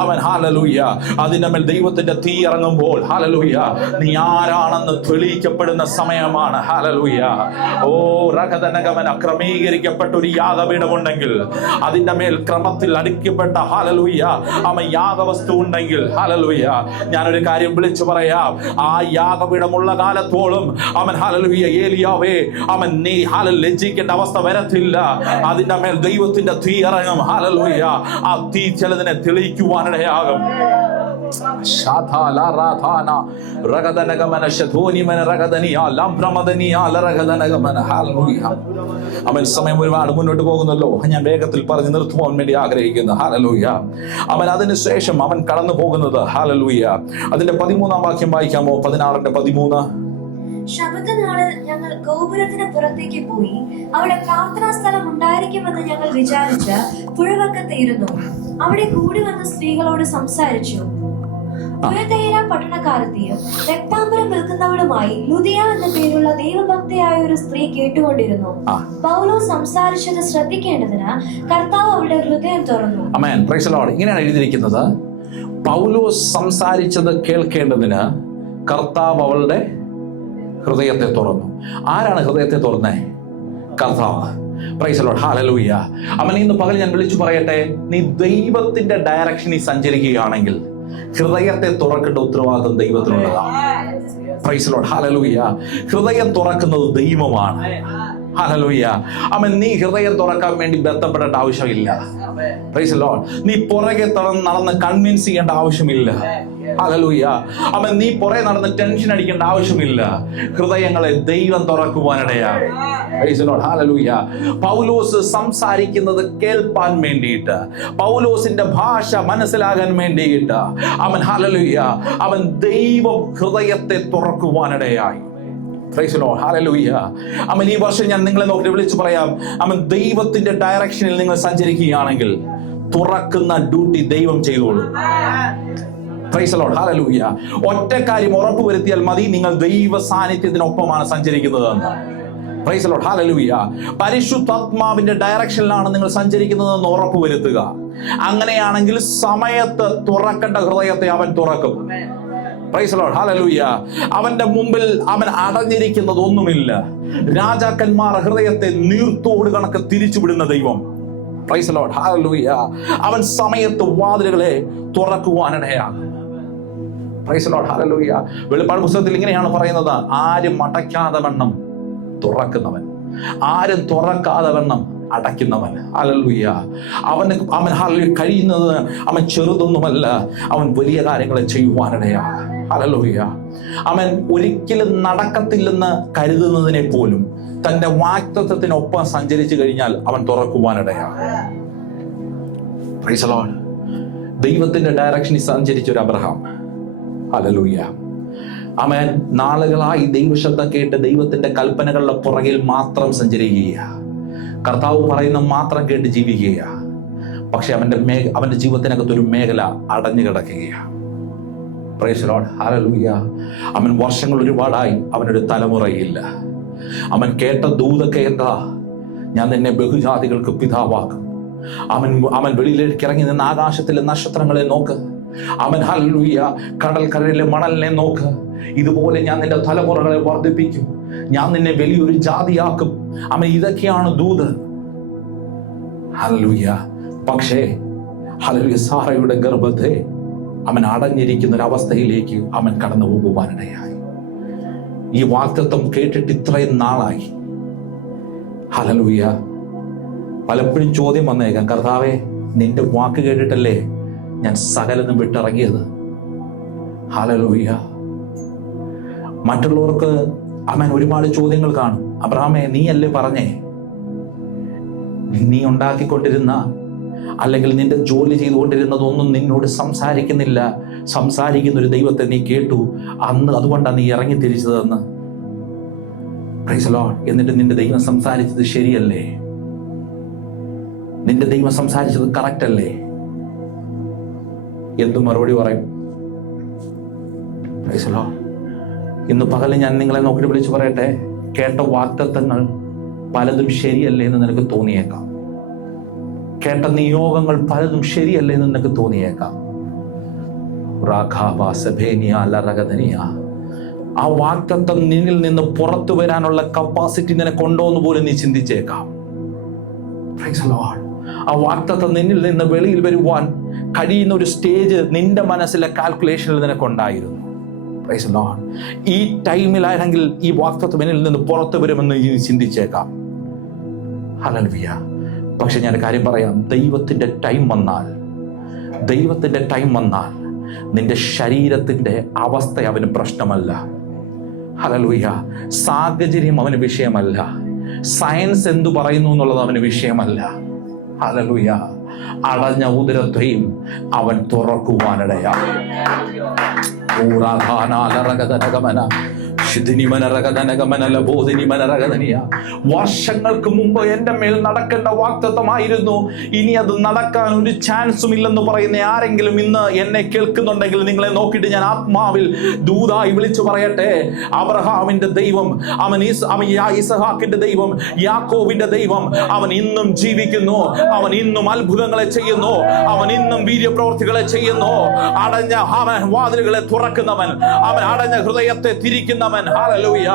അവൻ ഹല്ലേലൂയ അതിന്റെ മേൽ ദൈവത്തിന്റെ തീ ഇറങ്ങുമ്പോൾ ഹല്ലേലൂയ നീ ആരാണെന്ന് തെളിയിക്കപ്പെടുന്ന സമയമാണ്. ഹല്ലേലൂയ. ഓ രഗദനഗമന. ക്രമീകരിക്കപ്പെട്ട ഒരു യാഗപീഠമുണ്ടെങ്കിൽ അതിന്റെ മേൽ ക്രമത്തിൽ അടുക്കപ്പെട്ട ഹല്ലേലൂയ അവൻ യാഗവസ്തു ഉണ്ടെങ്കിൽ, ഹല്ലേലൂയ, ഞാനൊരു കാര്യം വിളിച്ചു പറയാം. ആ യാഗപീഠമുള്ള കാലത്തോളം അവൻ ഹല്ലേലൂയ ഏലിയാവേ അവൻ നീ ലജ്ജിക്കേണ്ട അവസ്ഥ വരത്തില്ല. അതിന്റെ മേൽ ദൈവത്തിന്റെ തീ ഇറങ്ങും. ഹല്ലേലൂയ. ആ തീ ചിലതിനെ തെളിയിക്കുവാനിടയാകും. അവൻ സമയം ഒരുപാട് മുന്നോട്ട് പോകുന്നല്ലോ. ഞാൻ വേഗത്തിൽ പറഞ്ഞു നിർത്തുവാൻ വേണ്ടി ആഗ്രഹിക്കുന്നു. ഹല്ലേലൂയ. അവൻ അതിനുശേഷം അവൻ കടന്നു പോകുന്നത്, ഹല്ലേലൂയ, അതിന്റെ 13-ാം വാക്യം വായിക്കാമോ? 16:13. ശബത്തനാളിൽ ഞങ്ങൾ ഗോപുരത്തിന് പുറത്തേക്ക് പോയി അവിടെ പ്രാർത്ഥനാ സ്ഥലം ഉണ്ടായിരിക്കുമെന്ന് ഞങ്ങൾ വിചാരിച്ച് പുഴവക്കത്തിരുന്നു. അവിടെ കൂടി വന്ന സ്ത്രീകളോട് സംസാരിച്ചു. തുയതൈര പട്ടണക്കാരത്തെയും രക്താംബരം വിൽക്കുന്നവളുമായി ലുദിയ എന്ന പേരുള്ള ദൈവഭക്തയായ ഒരു സ്ത്രീ കേട്ടുകൊണ്ടിരുന്നു. പൗലോസ് സംസാരിച്ചത് ശ്രദ്ധിക്കേണ്ടതിന് കർത്താവ് അവളുടെ ഹൃദയം തുറന്നു. ആമേൻ. Praise the lord. ഇങ്ങനെയാണ് എഴുതിയിരിക്കുന്നത്, പൗലോസ് സംസാരിച്ചത് കേൾക്കേണ്ടതിന് കർത്താവ് അവളുടെ ഹൃദയത്തെ തുറന്നു. ആരാണ് ഹൃദയത്തെ തുറന്നേ? കർത്താവ്. Price the lord. ഹല്ലേലൂയ. അവൻ ഇന്ന് പകൽ ഞാൻ വിളിച്ചു പറയട്ടെ, നീ ദൈവത്തിന്റെ ഡയറക്ഷനിൽ സഞ്ചരിക്കുകയാണെങ്കിൽ ഹൃദയത്തെ തുറക്കേണ്ട ഉത്തരവാദിത്വം ദൈവത്തിനുള്ളതാണ്. Praise the lord. ഹല്ലേലൂയ. ഹൃദയം തുറക്കുന്നത് ദൈവമാണ്. ഹല്ലേലൂയ. അവൻ നീ ഹൃദയം തുറക്കാൻ വേണ്ടി ബന്ധപ്പെടേണ്ട ആവശ്യമില്ല. Price the Lord. നീ പുറകെ നടന്ന് കൺവിൻസ് ചെയ്യേണ്ട ആവശ്യമില്ല. ഹല്ലേലൂയ. അവൻ നീ പുറകെ നടന്ന് ടെൻഷൻ അടിക്കേണ്ട ആവശ്യമില്ല. ഹൃദയങ്ങളെ ദൈവം തുറക്കുവാനിടയാണ്. Praise the lord. ഹല്ലേലൂയ. പൗലോസ് സംസാരിക്കുന്നത് കേൾപ്പാൻ വേണ്ടിയിട്ട്, പൗലോസിന്റെ ഭാഷ മനസ്സിലാകാൻ വേണ്ടിയിട്ട് അവൻ ഹല്ലേലൂയ അവൻ ദൈവം ഹൃദയത്തെ തുറക്കുവാനിടയായി. Praise the lord. ഹല്ലേലൂയ. അവൻ ഈ വർഷം ഞാൻ നിങ്ങളെ നോക്കി വിളിച്ചു പറയാം, അവൻ ദൈവത്തിന്റെ ഡയറക്ഷനിൽ നിങ്ങൾ സഞ്ചരിക്കുകയാണെങ്കിൽ തുറക്കുന്ന ഡ്യൂട്ടി ദൈവം ചെയ്തോളൂ. Praise the lord. ഹല്ലേലൂയ. ഒറ്റ കാര്യം ഉറപ്പുവരുത്തിയാൽ മതി, നിങ്ങൾ ദൈവ സാന്നിധ്യത്തിനൊപ്പമാണ് സഞ്ചരിക്കുന്നതെന്ന്. Praise the lord. ഹല്ലേലൂയ. പരിശുദ്ധാത്മാവിന്റെ ഡയറക്ഷനിലാണ് നിങ്ങൾ സഞ്ചരിക്കുന്നതെന്ന് ഉറപ്പുവരുത്തുക. അങ്ങനെയാണെങ്കിൽ സമയത്ത് തുറക്കേണ്ട ഹൃദയത്തെ അവൻ തുറക്കും. Price the lord. ഹല്ലേലൂയ. അവന്റെ മുമ്പിൽ അവൻ അടഞ്ഞിരിക്കുന്നത് ഒന്നുമില്ല. രാജാക്കന്മാർ ഹൃദയത്തെ നീർത്തോട് കണക്ക് തിരിച്ചുവിടുന്ന ദൈവം. Praise the lord. ഹല്ലേലൂയ. അവൻ സമയത്ത് വാതിലുകളെ തുറക്കുവാനിടയാകും. Praise the lord. ഹല്ലേലൂയ. വെളിപ്പാട് പുസ്തകത്തിൽ ഇങ്ങനെയാണ് പറയുന്നത്, ആരും അടയ്ക്കാതെ വണ്ണം തുറക്കുന്നവൻ, ആരും തുറക്കാതെ വണ്ണം അടയ്ക്കുന്നവൻ. ഹല്ലേലൂയ. അവൻ ഹല്ലേലൂയ കഴിയുന്നത് അവൻ ചെറുതൊന്നുമല്ല, അവൻ വലിയ കാര്യങ്ങളെ ചെയ്യുവാനിടയാണ്. ഹല്ലേലൂയ. അവൻ ഒരിക്കലും നടക്കത്തില്ലെന്ന് കരുതുന്നതിനെ പോലും തന്റെ വാഗ്ദത്തത്തിനൊപ്പം സഞ്ചരിച്ചു കഴിഞ്ഞാൽ അവൻ തുറക്കുവാനിടയാണ്. Praise the Lord. ദൈവത്തിന്റെ ഡയറക്ഷനിൽ സഞ്ചരിച്ച ഒരു അബ്രഹാം. ഹല്ലേലൂയ. അവൻ നാളുകളായി ദൈവശബ്ദം കേട്ട് ദൈവത്തിന്റെ കൽപ്പനകളുടെ പുറകിൽ മാത്രം സഞ്ചരിക്കുക, കർത്താവ് പറയുന്ന മാത്രം കേട്ട് ജീവിക്കുക. പക്ഷെ അവന്റെ ജീവിതത്തിനകത്ത് ഒരു മേഖല അടഞ്ഞു കിടക്കുകയാണ്. Price the lord. ഹല്ലേലൂയ. അവൻ വർഷങ്ങൾ ഒരുപാടായി അവനൊരു തലമുറയില്ല. അവൻ കേട്ട ദൂതൊക്കെ എന്താ? ഞാൻ നിന്നെ ബഹുജാതികൾക്ക് പിതാവാക്കും. അവൻ വെളിയിലേക്ക് ഇറങ്ങി നിന്ന് ആകാശത്തിലെ നക്ഷത്രങ്ങളെ നോക്ക്. അവൻ ഹല്ലേലൂയ കടൽക്കരയിലെ മണലിനെ നോക്ക്. ഇതുപോലെ ഞാൻ നിന്റെ തലമുറകളെ വർദ്ധിപ്പിക്കും, ഞാൻ നിന്നെ വലിയൊരു ജാതിയാക്കും. അവൻ ഇതൊക്കെയാണ് ദൂത്. ഹല്ലേലൂയ. പക്ഷേ ഹല്ലേലൂയ സാറയുടെ ഗർഭത്തെ അവൻ അടഞ്ഞിരിക്കുന്ന ഒരവസ്ഥയിലേക്ക് അവൻ കടന്നു പോകുവാനിടയായി. ഈ വാഗ്ദത്തം കേട്ടിട്ട് ഇത്രയും നാളായി. ഹല്ലേലൂയ. പലപ്പോഴും ചോദ്യം വന്നേക്കാം, കർത്താവേ, നിന്റെ വാക്ക് കേട്ടിട്ടല്ലേ ഞാൻ സകലതും വിട്ടിറങ്ങിയത്. ഹല്ലേലൂയ. മറ്റുള്ളവർക്ക് അവൻ ഒരുപാട് ചോദ്യങ്ങൾ കാണും. അബ്രഹാമേ, നീയല്ലേ പറഞ്ഞേ, നീ ഉണ്ടാക്കിക്കൊണ്ടിരുന്ന അല്ലെങ്കിൽ നിന്റെ ജോലി ചെയ്തുകൊണ്ടിരുന്നതൊന്നും നിന്നോട് സംസാരിക്കുന്നില്ല, സംസാരിക്കുന്ന ഒരു ദൈവത്തെ നീ കേട്ടു, അന്ന് അതുകൊണ്ടാണ് നീ ഇറങ്ങി തിരിച്ചതെന്ന്. Price the Lord. എന്നിട്ട് നിന്റെ ദൈവം സംസാരിച്ചത് ശരിയല്ലേ? നിന്റെ ദൈവം സംസാരിച്ചത് കറക്റ്റ് അല്ലേ? എന്തു മറുപടി പറയും? Price the Lord. ഇന്ന് പകല് ഞാൻ നിങ്ങളെ നോക്കിയിട്ട് വിളിച്ചു പറയട്ടെ, കേട്ട വാഗ്ദത്തങ്ങൾ പലതും ശരിയല്ലേ എന്ന് നിനക്ക് തോന്നിയേക്കാം. കേട്ട നിയോഗങ്ങൾ പലതും ശരിയല്ലേ എന്ന് നിനക്ക് തോന്നിയേക്കാം. ആ വാഗ്ദത്തം നിന്നിൽ നിന്ന് പുറത്തു വരാനുള്ള കപ്പാസിറ്റി നിനക്കുണ്ടോ എന്ന് പോലും നീ ചിന്തിച്ചേക്കാം. Price the Lord. ആ വാഗ്ദത്തം നിന്നിൽ നിന്ന് വെളിയിൽ വരുവാൻ കഴിയുന്ന ഒരു സ്റ്റേജ് നിന്റെ മനസ്സിലെ കാൽക്കുലേഷനിൽ നിനക്കുണ്ടായിരുന്നു. Praise the lord. ഈ ടൈമിലാണെങ്കിൽ ഈ വാഗ്ദത്തം എന്നിൽ നിന്ന് പുറത്തു വരുമെന്ന് നീ ചിന്തിച്ചേക്കാം. ഹല്ലേലൂയ. പക്ഷെ ഞാൻ കാര്യം പറയാം, ദൈവത്തിന്റെ ടൈം വന്നാൽ നിന്റെ ശരീരത്തിന്റെ അവസ്ഥ അവന് പ്രശ്നമല്ല. ഹല്ലേലൂയ. സാഹചര്യം അവന് വിഷയമല്ല. സയൻസ് എന്തു പറയുന്നു എന്നുള്ളത് അവന് വിഷയമല്ല. ഹല്ലേലൂയ. അടഞ്ഞ ഉദരത്തെയും അവൻ തുറക്കുവാനിടയാണ്. വർഷങ്ങൾക്ക് മുമ്പ് എന്റെ മേൽ നടക്കേണ്ട വാഗ്ദത്തമായിരുന്നു, ഇനി അത് നടക്കാൻ ഒരു ചാൻസും ഇല്ലെന്ന് പറയുന്ന ആരെങ്കിലും ഇന്ന് എന്നെ കേൾക്കുന്നുണ്ടെങ്കിൽ നിങ്ങളെ നോക്കിയിട്ട് ഞാൻ ആത്മാവിൽ ദൂതായി വിളിച്ചു പറയട്ടെ, അബ്രഹാമിന്റെ ദൈവം, അവൻ ഇസഹാക്കിന്റെ ദൈവം, യാക്കോബിന്റെ ദൈവം, അവൻ ഇന്നും ജീവിക്കുന്നു. അവൻ ഇന്നും അത്ഭുതങ്ങളെ ചെയ്യുന്നു. അവൻ ഇന്നും വീര്യപ്രവൃത്തികളെ ചെയ്യുന്നു. അടഞ്ഞ വാതിലുകളെ തുറക്കുന്നവൻ, അവൻ അടഞ്ഞ ഹൃദയത്തെ തിരിക്കുന്നവൻ, ഹല്ലേലൂയ,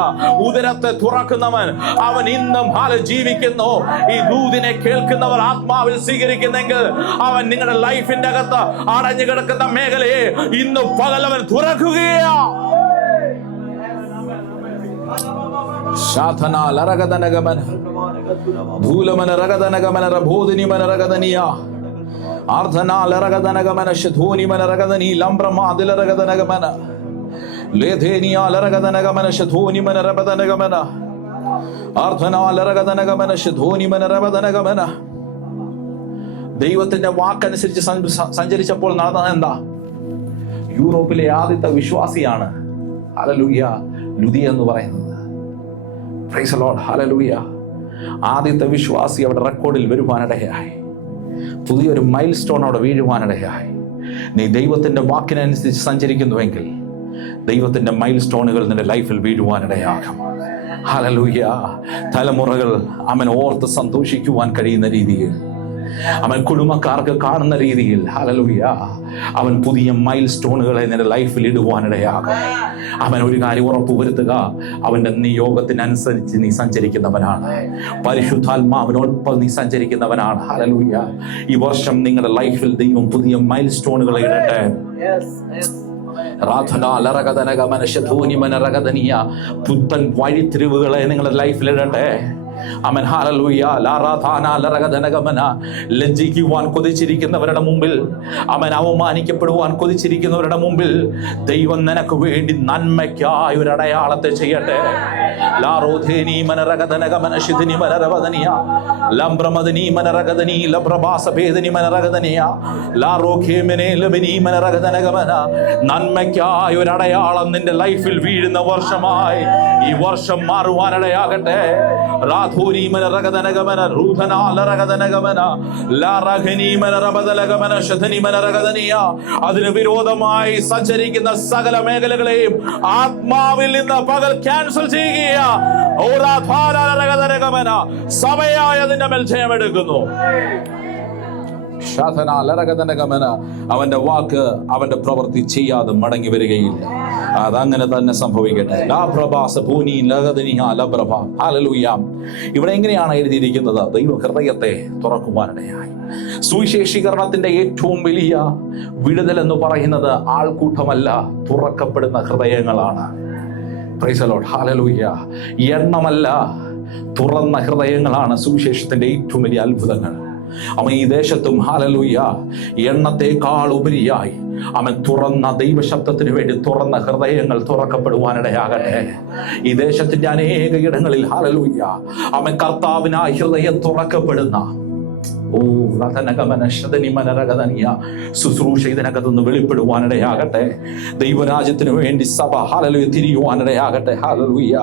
ഉദരത്തെ തുറക്കുന്നവൻ, അവൻ ഇന്നും ജീവിക്കുന്നു. ഈ ദൂതിനെ കേൾക്കുന്നവർ ആത്മാവിൽ സ്വീകരിക്കുന്നെങ്കിൽ അവൻ നിങ്ങളുടെ ലൈഫിന്റെ അകത്ത് അടഞ്ഞു കിടക്കുന്ന മേഖലയെ ഇന്ന് പകലവൻ തുറക്കുകയാ. ദൈവത്തിന്റെ വാക്കനുസരിച്ച് സഞ്ചരിച്ചപ്പോൾ നടന്നത് എന്താ? യൂറോപ്പിലെ ആദ്യത്തെ വിശ്വാസിയാണ് ഹല്ലേലൂയ ലുദിയ എന്ന് പറയുന്നത്. Price the lord. ഹല്ലേലൂയ. ആദ്യത്തെ വിശ്വാസി അവിടെ റെക്കോർഡിൽ വരുവാനിടയായി. പുതിയൊരു മൈൽ സ്റ്റോൺ അവിടെ വീഴുവാനിടയായി. നീ ദൈവത്തിന്റെ വാക്കിനനുസരിച്ച് സഞ്ചരിക്കുന്നുവെങ്കിൽ ദൈവത്തിന്റെ മൈൽ സ്റ്റോണുകൾ നിന്റെ ലൈഫിൽ വീഴുവാനിടയാകും. ഹല്ലേലൂയ. തലമുറകൾ അവൻ ഓർത്ത് സന്തോഷിക്കുവാൻ കഴിയുന്ന രീതിയിൽ, അവൻ കുടുംബക്കാർക്ക് കാണുന്ന രീതിയിൽ, ഹല്ലേലൂയ, അവൻ പുതിയ മൈൽ സ്റ്റോണുകളെ നിന്റെ ലൈഫിൽ ഇടുവാനിടയാകും. അവൻ ഒരു കാര്യം ഉറപ്പുവരുത്തുക, അവന്റെ നിയോഗത്തിനനുസരിച്ച് നീ സഞ്ചരിക്കുന്നവനാണ്. പരിശുദ്ധാത്മാവിനോടൊപ്പം നീ സഞ്ചരിക്കുന്നവനാണ്. ഹല്ലേലൂയ. ഈ വർഷം നിങ്ങളുടെ ലൈഫിൽ ദൈവം പുതിയ മൈൽ സ്റ്റോണുകളെ ഇടട്ടെ. പുത്തൻ വഴിത്തിരിവുകളെ നിങ്ങളുടെ ലൈഫിൽ ഇടട്ടെ. ആമേൻ. ഹല്ലേലൂയ. ലജ്ജിക്കുവാൻ കൊതിച്ചിരിക്കുന്നവരുടെ മുമ്പിൽ, അവൻ അവമാനിക്കപ്പെടുവാൻ കൊതിച്ചിരിക്കുന്നവരുടെ മുമ്പിൽ ദൈവം നിനക്ക് വേണ്ടി നന്മയ്ക്കായി ഒരു അടയാളത്തെ ചെയ്യട്ടെ. നന്മയ്ക്കായി ഒരു അടയാളം നിന്റെ ലൈഫിൽ വീഴുന്ന വർഷമായി ഈ വർഷം മാറുവാനിടയാകട്ടെ. അതിന് വിരോധമായി സഞ്ചരിക്കുന്ന സകല മേഖലകളെയും ആത്മാവിൽ നിന്ന് പകൽ ക്യാൻസൽ ചെയ്യുക. സഭയായ അതിന്റെ മേൽ ജയമെടുക്കുന്നു. അവന്റെ വാക്ക്, അവന്റെ പ്രവൃത്തി ചെയ്യാതെ മടങ്ങി വരികയില്ല. അതങ്ങനെ തന്നെ സംഭവിക്കട്ടെ. ഇവിടെ എങ്ങനെയാണ് എഴുതിയിരിക്കുന്നത്? ദൈവ ഹൃദയത്തെ തുറക്കുവാനിടയായി. സുവിശേഷീകരണത്തിന്റെ ഏറ്റവും വലിയ വിടുതൽ എന്ന് പറയുന്നത് ആൾക്കൂട്ടമല്ല, തുറക്കപ്പെടുന്ന ഹൃദയങ്ങളാണ്. Praise the lord. ഹല്ലേലൂയ. എണ്ണമല്ല, തുറന്ന ഹൃദയങ്ങളാണ് സുവിശേഷത്തിന്റെ ഏറ്റവും വലിയ അത്ഭുതങ്ങൾ. അവൻ ഈ ദേശത്തും ഹല്ലേലൂയ എണ്ണത്തെക്കാൾ ഉപരിയായി അവൻ തുറന്ന ദൈവശബ്ദത്തിന് വേണ്ടി തുറന്ന ഹൃദയങ്ങൾ തുറക്കപ്പെടുവാനിടയാകട്ടെ. ഈ ദേശത്തിന്റെ അനേക ഇടങ്ങളിൽ ഹല്ലേലൂയ അവൻ കർത്താവിനായി ഹൃദയം തുറക്കപ്പെടുന്ന ശുശ്രൂഷ ഇതിനകത്തുനിന്ന് വെളിപ്പെടുവാനിടയാകട്ടെ. ദൈവരാജ്യത്തിന് വേണ്ടി സഭ ഹല്ലേലൂയ തിരിയുവാനിടയാകട്ടെ. ഹല്ലേലൂയ.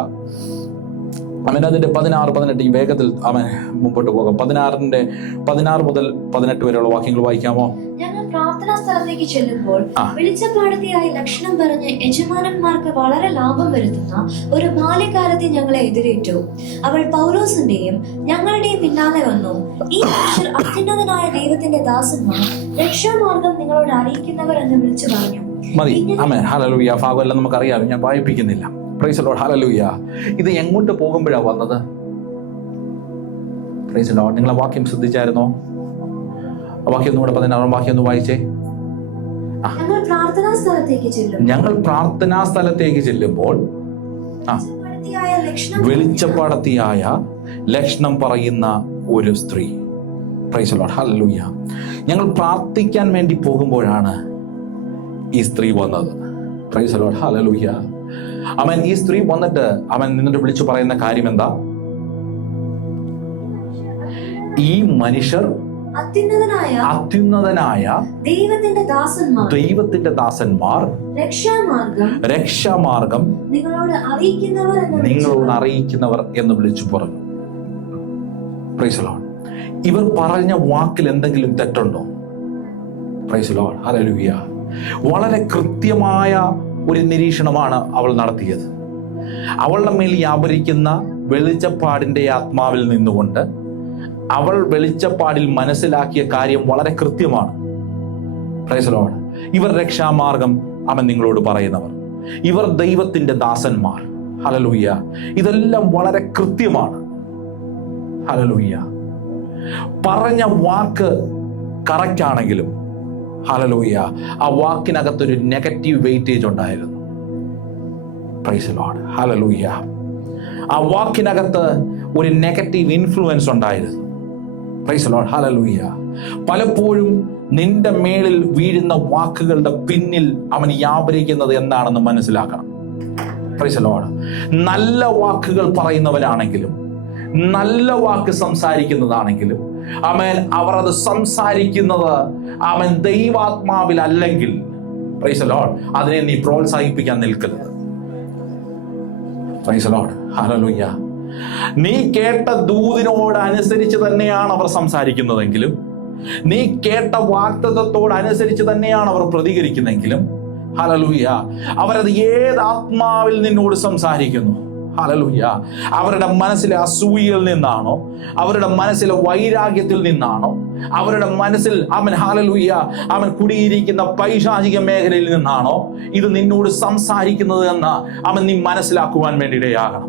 അവൻ അതിന്റെ 16-18 ഈ വേഗത്തിൽ അവൻ മുമ്പോട്ട് പോകാം. 16 മുതൽ 18 വരെയുള്ള വാക്യങ്ങൾ വായിക്കാമോ? ഞങ്ങൾ പ്രാർത്ഥനാ സ്ഥലത്തേക്ക് ചെല്ലുമ്പോൾ വെളിച്ചപ്പാടത്തിയായി ലക്ഷണം പറഞ്ഞ് യജമാനന്മാർക്ക് വളരെ ലാഭം വരുത്തുന്ന ഒരു ബാല്യക്കാരത്തെ ഞങ്ങളെ എതിരേറ്റു. അവൾ പൗലോസിന്റെയും ഞങ്ങളുടെയും പിന്നാലെ വന്നു. ഈ മനുഷ്യർ അത്യുന്നതനായ ദൈവത്തിന്റെ ദാസന്മാർ, രക്ഷാമാർഗം നിങ്ങളോട് അറിയിക്കുന്നവർ എന്ന് വിളിച്ചു പറഞ്ഞു. മതി. ആമേൻ. ഹല്ലേലൂയ. ഭാഗമെല്ലാം നമുക്കറിയാം, ഞാൻ വായിപ്പിക്കുന്നില്ല. Praise the lord. ഹല്ലേലൂയ. ഇത് എങ്ങോട്ട് പോകുമ്പോഴാണ് വന്നത്? Praise the lord. നിങ്ങൾ ആ വാക്യം ശ്രദ്ധിച്ചായിരുന്നോ? ആ വാക്യം ഒന്നുകൂടെ 16 വാക്യം ഒന്ന് വായിച്ചേ. ഞങ്ങൾ പ്രാർത്ഥനാ സ്ഥലത്തേക്ക് ചെല്ലുമ്പോൾ വെളിച്ചപ്പാടത്തിയായ ലക്ഷണം പറയുന്ന ഒരു സ്ത്രീ. Price the lord. ഹല്ലേലൂയ. ഞങ്ങൾ പ്രാർത്ഥിക്കാൻ വേണ്ടി പോകുമ്പോഴാണ് ഈ സ്ത്രീ വന്നത്. Praise the lord. ഹല്ലേലൂയ. അവൻ ഈ സ്ത്രീ വന്നിട്ട് അവൻ നിന്നിട്ട് വിളിച്ചു പറയുന്ന കാര്യം എന്താ? ഈ മനുഷ്യർ അത്യുന്നതനായ ദൈവത്തിന്റെ ദാസന്മാർ രക്ഷാമാർഗം നിങ്ങളോട് അറിയിക്കുന്നവർ എന്ന് വിളിച്ചു പറഞ്ഞു. Praise the lord. ഇവർ പറഞ്ഞ വാക്കിൽ എന്തെങ്കിലും തെറ്റുണ്ടോ? Praise the lord. ഹല്ലേലൂയ. വളരെ കൃത്യമായ ഒരു നിരീക്ഷണമാണ് അവൾ നടത്തിയത്. അവളുടെ മേൽ വ്യാപരിക്കുന്ന വെളിച്ചപ്പാടിന്റെ ആത്മാവിൽ നിന്നുകൊണ്ട് അവൾ വെളിച്ചപ്പാടിൽ മനസ്സിലാക്കിയ കാര്യം വളരെ കൃത്യമാണ്. Price the lord. ഇവർ രക്ഷാമാർഗം അവൻ നിങ്ങളോട് പറയുന്നവർ, ഇവർ ദൈവത്തിന്റെ ദാസന്മാർ. ഹല്ലേലൂയ. ഇതെല്ലാം വളരെ കൃത്യമാണ്. ഹല്ലേലൂയ. പറഞ്ഞ വാക്ക് കറക്റ്റ് ആണെങ്കിലും ഹല്ലേലൂയ ആ വാക്കിനകത്തൊരു നെഗറ്റീവ് വെയിറ്റേജ് ഉണ്ടായിരുന്നു. Price the lord. ഹല്ലേലൂയ. ആ വാക്കിനകത്ത് ഒരു നെഗറ്റീവ് ഇൻഫ്ലുവൻസ് ഉണ്ടായിരുന്നു. Price the lord. ഹല്ലേലൂയ. പലപ്പോഴും നിന്റെ മേളിൽ വീഴുന്ന വാക്കുകളുടെ പിന്നിൽ അവൻ വ്യാപരിക്കുന്നത് എന്താണെന്ന് മനസ്സിലാക്കണം. Price the Lord. നല്ല വാക്കുകൾ പറയുന്നവരാണെങ്കിലും നല്ല വാക്ക് സംസാരിക്കുന്നതാണെങ്കിലും അവർ അത് സംസാരിക്കുന്നത് അവൻ ദൈവാത്മാവിൽ അല്ലെങ്കിൽ പ്രൈസ് ദി ലോർഡ് അതിനെ നീ പ്രോത്സാഹിപ്പിക്കാൻ നിൽക്കരുത്. Price the lord. ഹല്ലേലൂയ. നീ കേട്ട ദൂതിനോട് അനുസരിച്ച് തന്നെയാണ് അവർ സംസാരിക്കുന്നതെങ്കിലും, നീ കേട്ട വാഗ്ദത്തത്തോട് അനുസരിച്ച് തന്നെയാണ് അവർ പ്രതികരിക്കുന്നെങ്കിലും ഹല്ലേലൂയ അവരത് ഏത് ആത്മാവിൽ നിന്നോട് സംസാരിക്കുന്നു? ഹല്ലേലൂയ. അവരുടെ മനസ്സിലെ അസൂയയിൽ നിന്നാണോ, അവരുടെ മനസ്സിലെ വൈരാഗ്യത്തിൽ നിന്നാണോ, അവരുടെ മനസ്സിൽ ഹല്ലേലൂയ അവൻ കുടിയിരിക്കുന്ന പൈശാചിക മേഖലയിൽ നിന്നാണോ ഇത് നിന്നോട് സംസാരിക്കുന്നത് എന്ന് നീ മനസ്സിലാക്കുവാൻ വേണ്ടി ഇടയാകണം.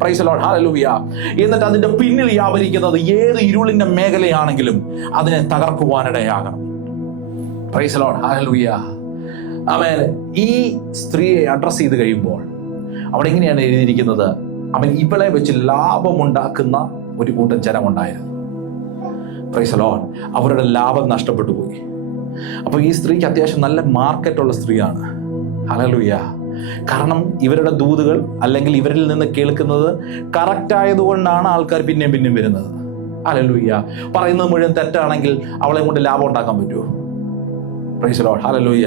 Praise the lord. ഹല്ലേലൂയ. എന്നിട്ട് അതിന്റെ പിന്നിൽ വ്യാപരിക്കുന്നത് ഏത് ഇരുളിന്റെ മേഖലയാണെങ്കിലും അതിനെ തകർക്കുവാനിടയാകണം. Praise the lord. ഹല്ലേലൂയ. അവൻ ഈ സ്ത്രീയെ അഡ്രസ് ചെയ്ത് കഴിയുമ്പോൾ അവിടെ എങ്ങനെയാണ് എഴുതിയിരിക്കുന്നത്? അവൻ ഇവളെ വെച്ച് ലാഭമുണ്ടാക്കുന്ന ഒരു കൂട്ടം ജനമുണ്ടായിരുന്നു. Price the Lord. അവരുടെ ലാഭം നഷ്ടപ്പെട്ടു പോയി. അപ്പൊ ഈ സ്ത്രീക്ക് അത്യാവശ്യം നല്ല മാർക്കറ്റുള്ള സ്ത്രീയാണ്. ഹല്ലേലൂയ. കാരണം ഇവരുടെ ദൂതുകൾ അല്ലെങ്കിൽ ഇവരിൽ നിന്ന് കേൾക്കുന്നത് കറക്റ്റ് ആയതുകൊണ്ടാണ് ആൾക്കാർ പിന്നെയും വരുന്നത്. ഹല്ലേലൂയ. പറയുന്നത് മുഴുവൻ തെറ്റാണെങ്കിൽ അവളെ കൊണ്ട് ലാഭം ഉണ്ടാക്കാൻ പറ്റുമോ? Price the lord. ഹല്ലേലൂയ.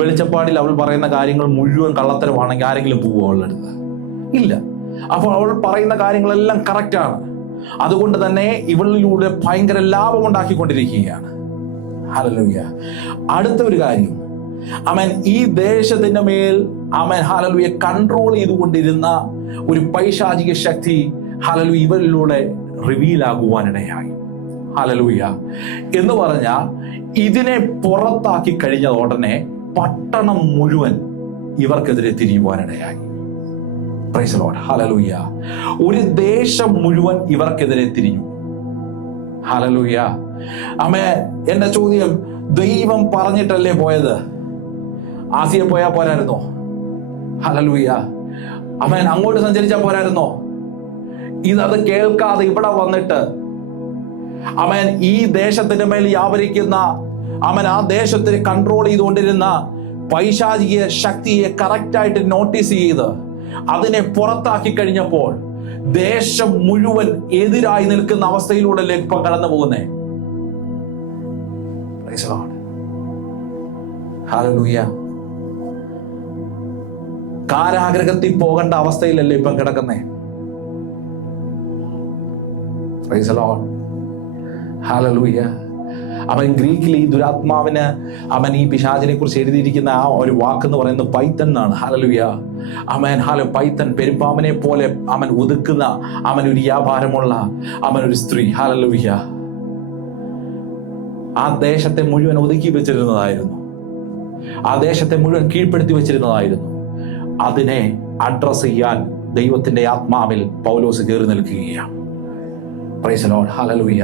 വെളിച്ചപ്പാടിൽ അവൾ പറയുന്ന കാര്യങ്ങൾ മുഴുവൻ കള്ളത്തരമാണെങ്കിൽ ആരെങ്കിലും പോവോ അവളുടെ അടുത്ത്? ഇല്ല. അപ്പോൾ അവൾ പറയുന്ന കാര്യങ്ങളെല്ലാം കറക്റ്റാണ്. അതുകൊണ്ട് തന്നെ ഇവളിലൂടെ ഭയങ്കര ലാഭം ഉണ്ടാക്കിക്കൊണ്ടിരിക്കുകയാണ്. ഹല്ലേലൂയ. അടുത്ത ഒരു കാര്യം, ഈ ദേശത്തിന്റെ മേൽ ഹല്ലേലൂയ കൺട്രോൾ ചെയ്തുകൊണ്ടിരുന്ന ഒരു പൈശാചിക ശക്തി ഹല്ലേലൂയ ഇവരിലൂടെ റിവീൽ ആകുവാനിടയായി. ഹല്ലേലൂയ. എന്ന് പറഞ്ഞാൽ ഇതിനെ പുറത്താക്കി കഴിഞ്ഞ ഉടനെ പട്ടണം മുഴുവൻ ഇവർക്കെതിരെ തിരിയുവാനിടയായി. Praise the lord. ഹല്ലേലൂയ. ഒരു ദേശം മുഴുവൻ ഇവർക്കെതിരെ തിരിഞ്ഞു. ഹല്ലേലൂയ. എന്റെ ചോദ്യം, ദൈവം പറഞ്ഞിട്ടല്ലേ പോയത്? ആസിയ പോയാ പോരായിരുന്നോ? ഹല്ലേലൂയ. അവൻ അങ്ങോട്ട് സഞ്ചരിച്ചാൽ പോരായിരുന്നോ? ഇതത് കേൾക്കാതെ ഇവിടെ വന്നിട്ട് അവൻ ഈ ദേശത്തിന്റെ മേൽ വ്യാപരിക്കുന്ന, അവൻ ആ ദേശത്തിന് കൺട്രോൾ ചെയ്തുകൊണ്ടിരുന്ന പൈശാചിക ശക്തിയെ കറക്റ്റായിട്ട് നോട്ടീസ് ചെയ്ത് അതിനെ പുറത്താക്കി കഴിഞ്ഞപ്പോൾ ദേശം മുഴുവൻ എതിരായി നിൽക്കുന്ന അവസ്ഥയിലൂടെ ഇപ്പൊ കടന്നു പോകുന്നേ. ഹല്ലേലൂയ. കാരാഗ്രഹത്തിൽ പോകേണ്ട അവസ്ഥയിലല്ലേ ഇപ്പം കിടക്കുന്നേ. Praise the lord. ഹല്ലേലൂയ. അവൻ ഗ്രീക്കിൽ ഈ ദുരാത്മാവിന് അവൻ ഈ പിശാചിനെ കുറിച്ച് എഴുതിയിരിക്കുന്ന ആ ഒരു വാക്കെന്ന് പറയുന്നത് പൈത്തൻ എന്നാണ്. ഹല്ലേലൂയ. അവൻ പൈത്തൻ, പെരുമ്പാമ്പിനെ പോലെ അവൻ ഒതുക്കുന്ന, അവൻ ഒരു വ്യാപാരമുള്ള, അവൻ ഒരു സ്ത്രീ. ഹല്ലേലൂയ. ആ ദേശത്തെ മുഴുവൻ ഒതുക്കി വെച്ചിരുന്നതായിരുന്നു, ആ ദേശത്തെ മുഴുവൻ കീഴ്പ്പെടുത്തി വെച്ചിരുന്നതായിരുന്നു. അതിനെ അഡ്രസ് ചെയ്യാൻ ദൈവത്തിന്റെ ആത്മാവിൽ പൗലോസ് കയറി നിൽക്കുകയാണ്. Price the lord. ഹല്ലേലൂയ.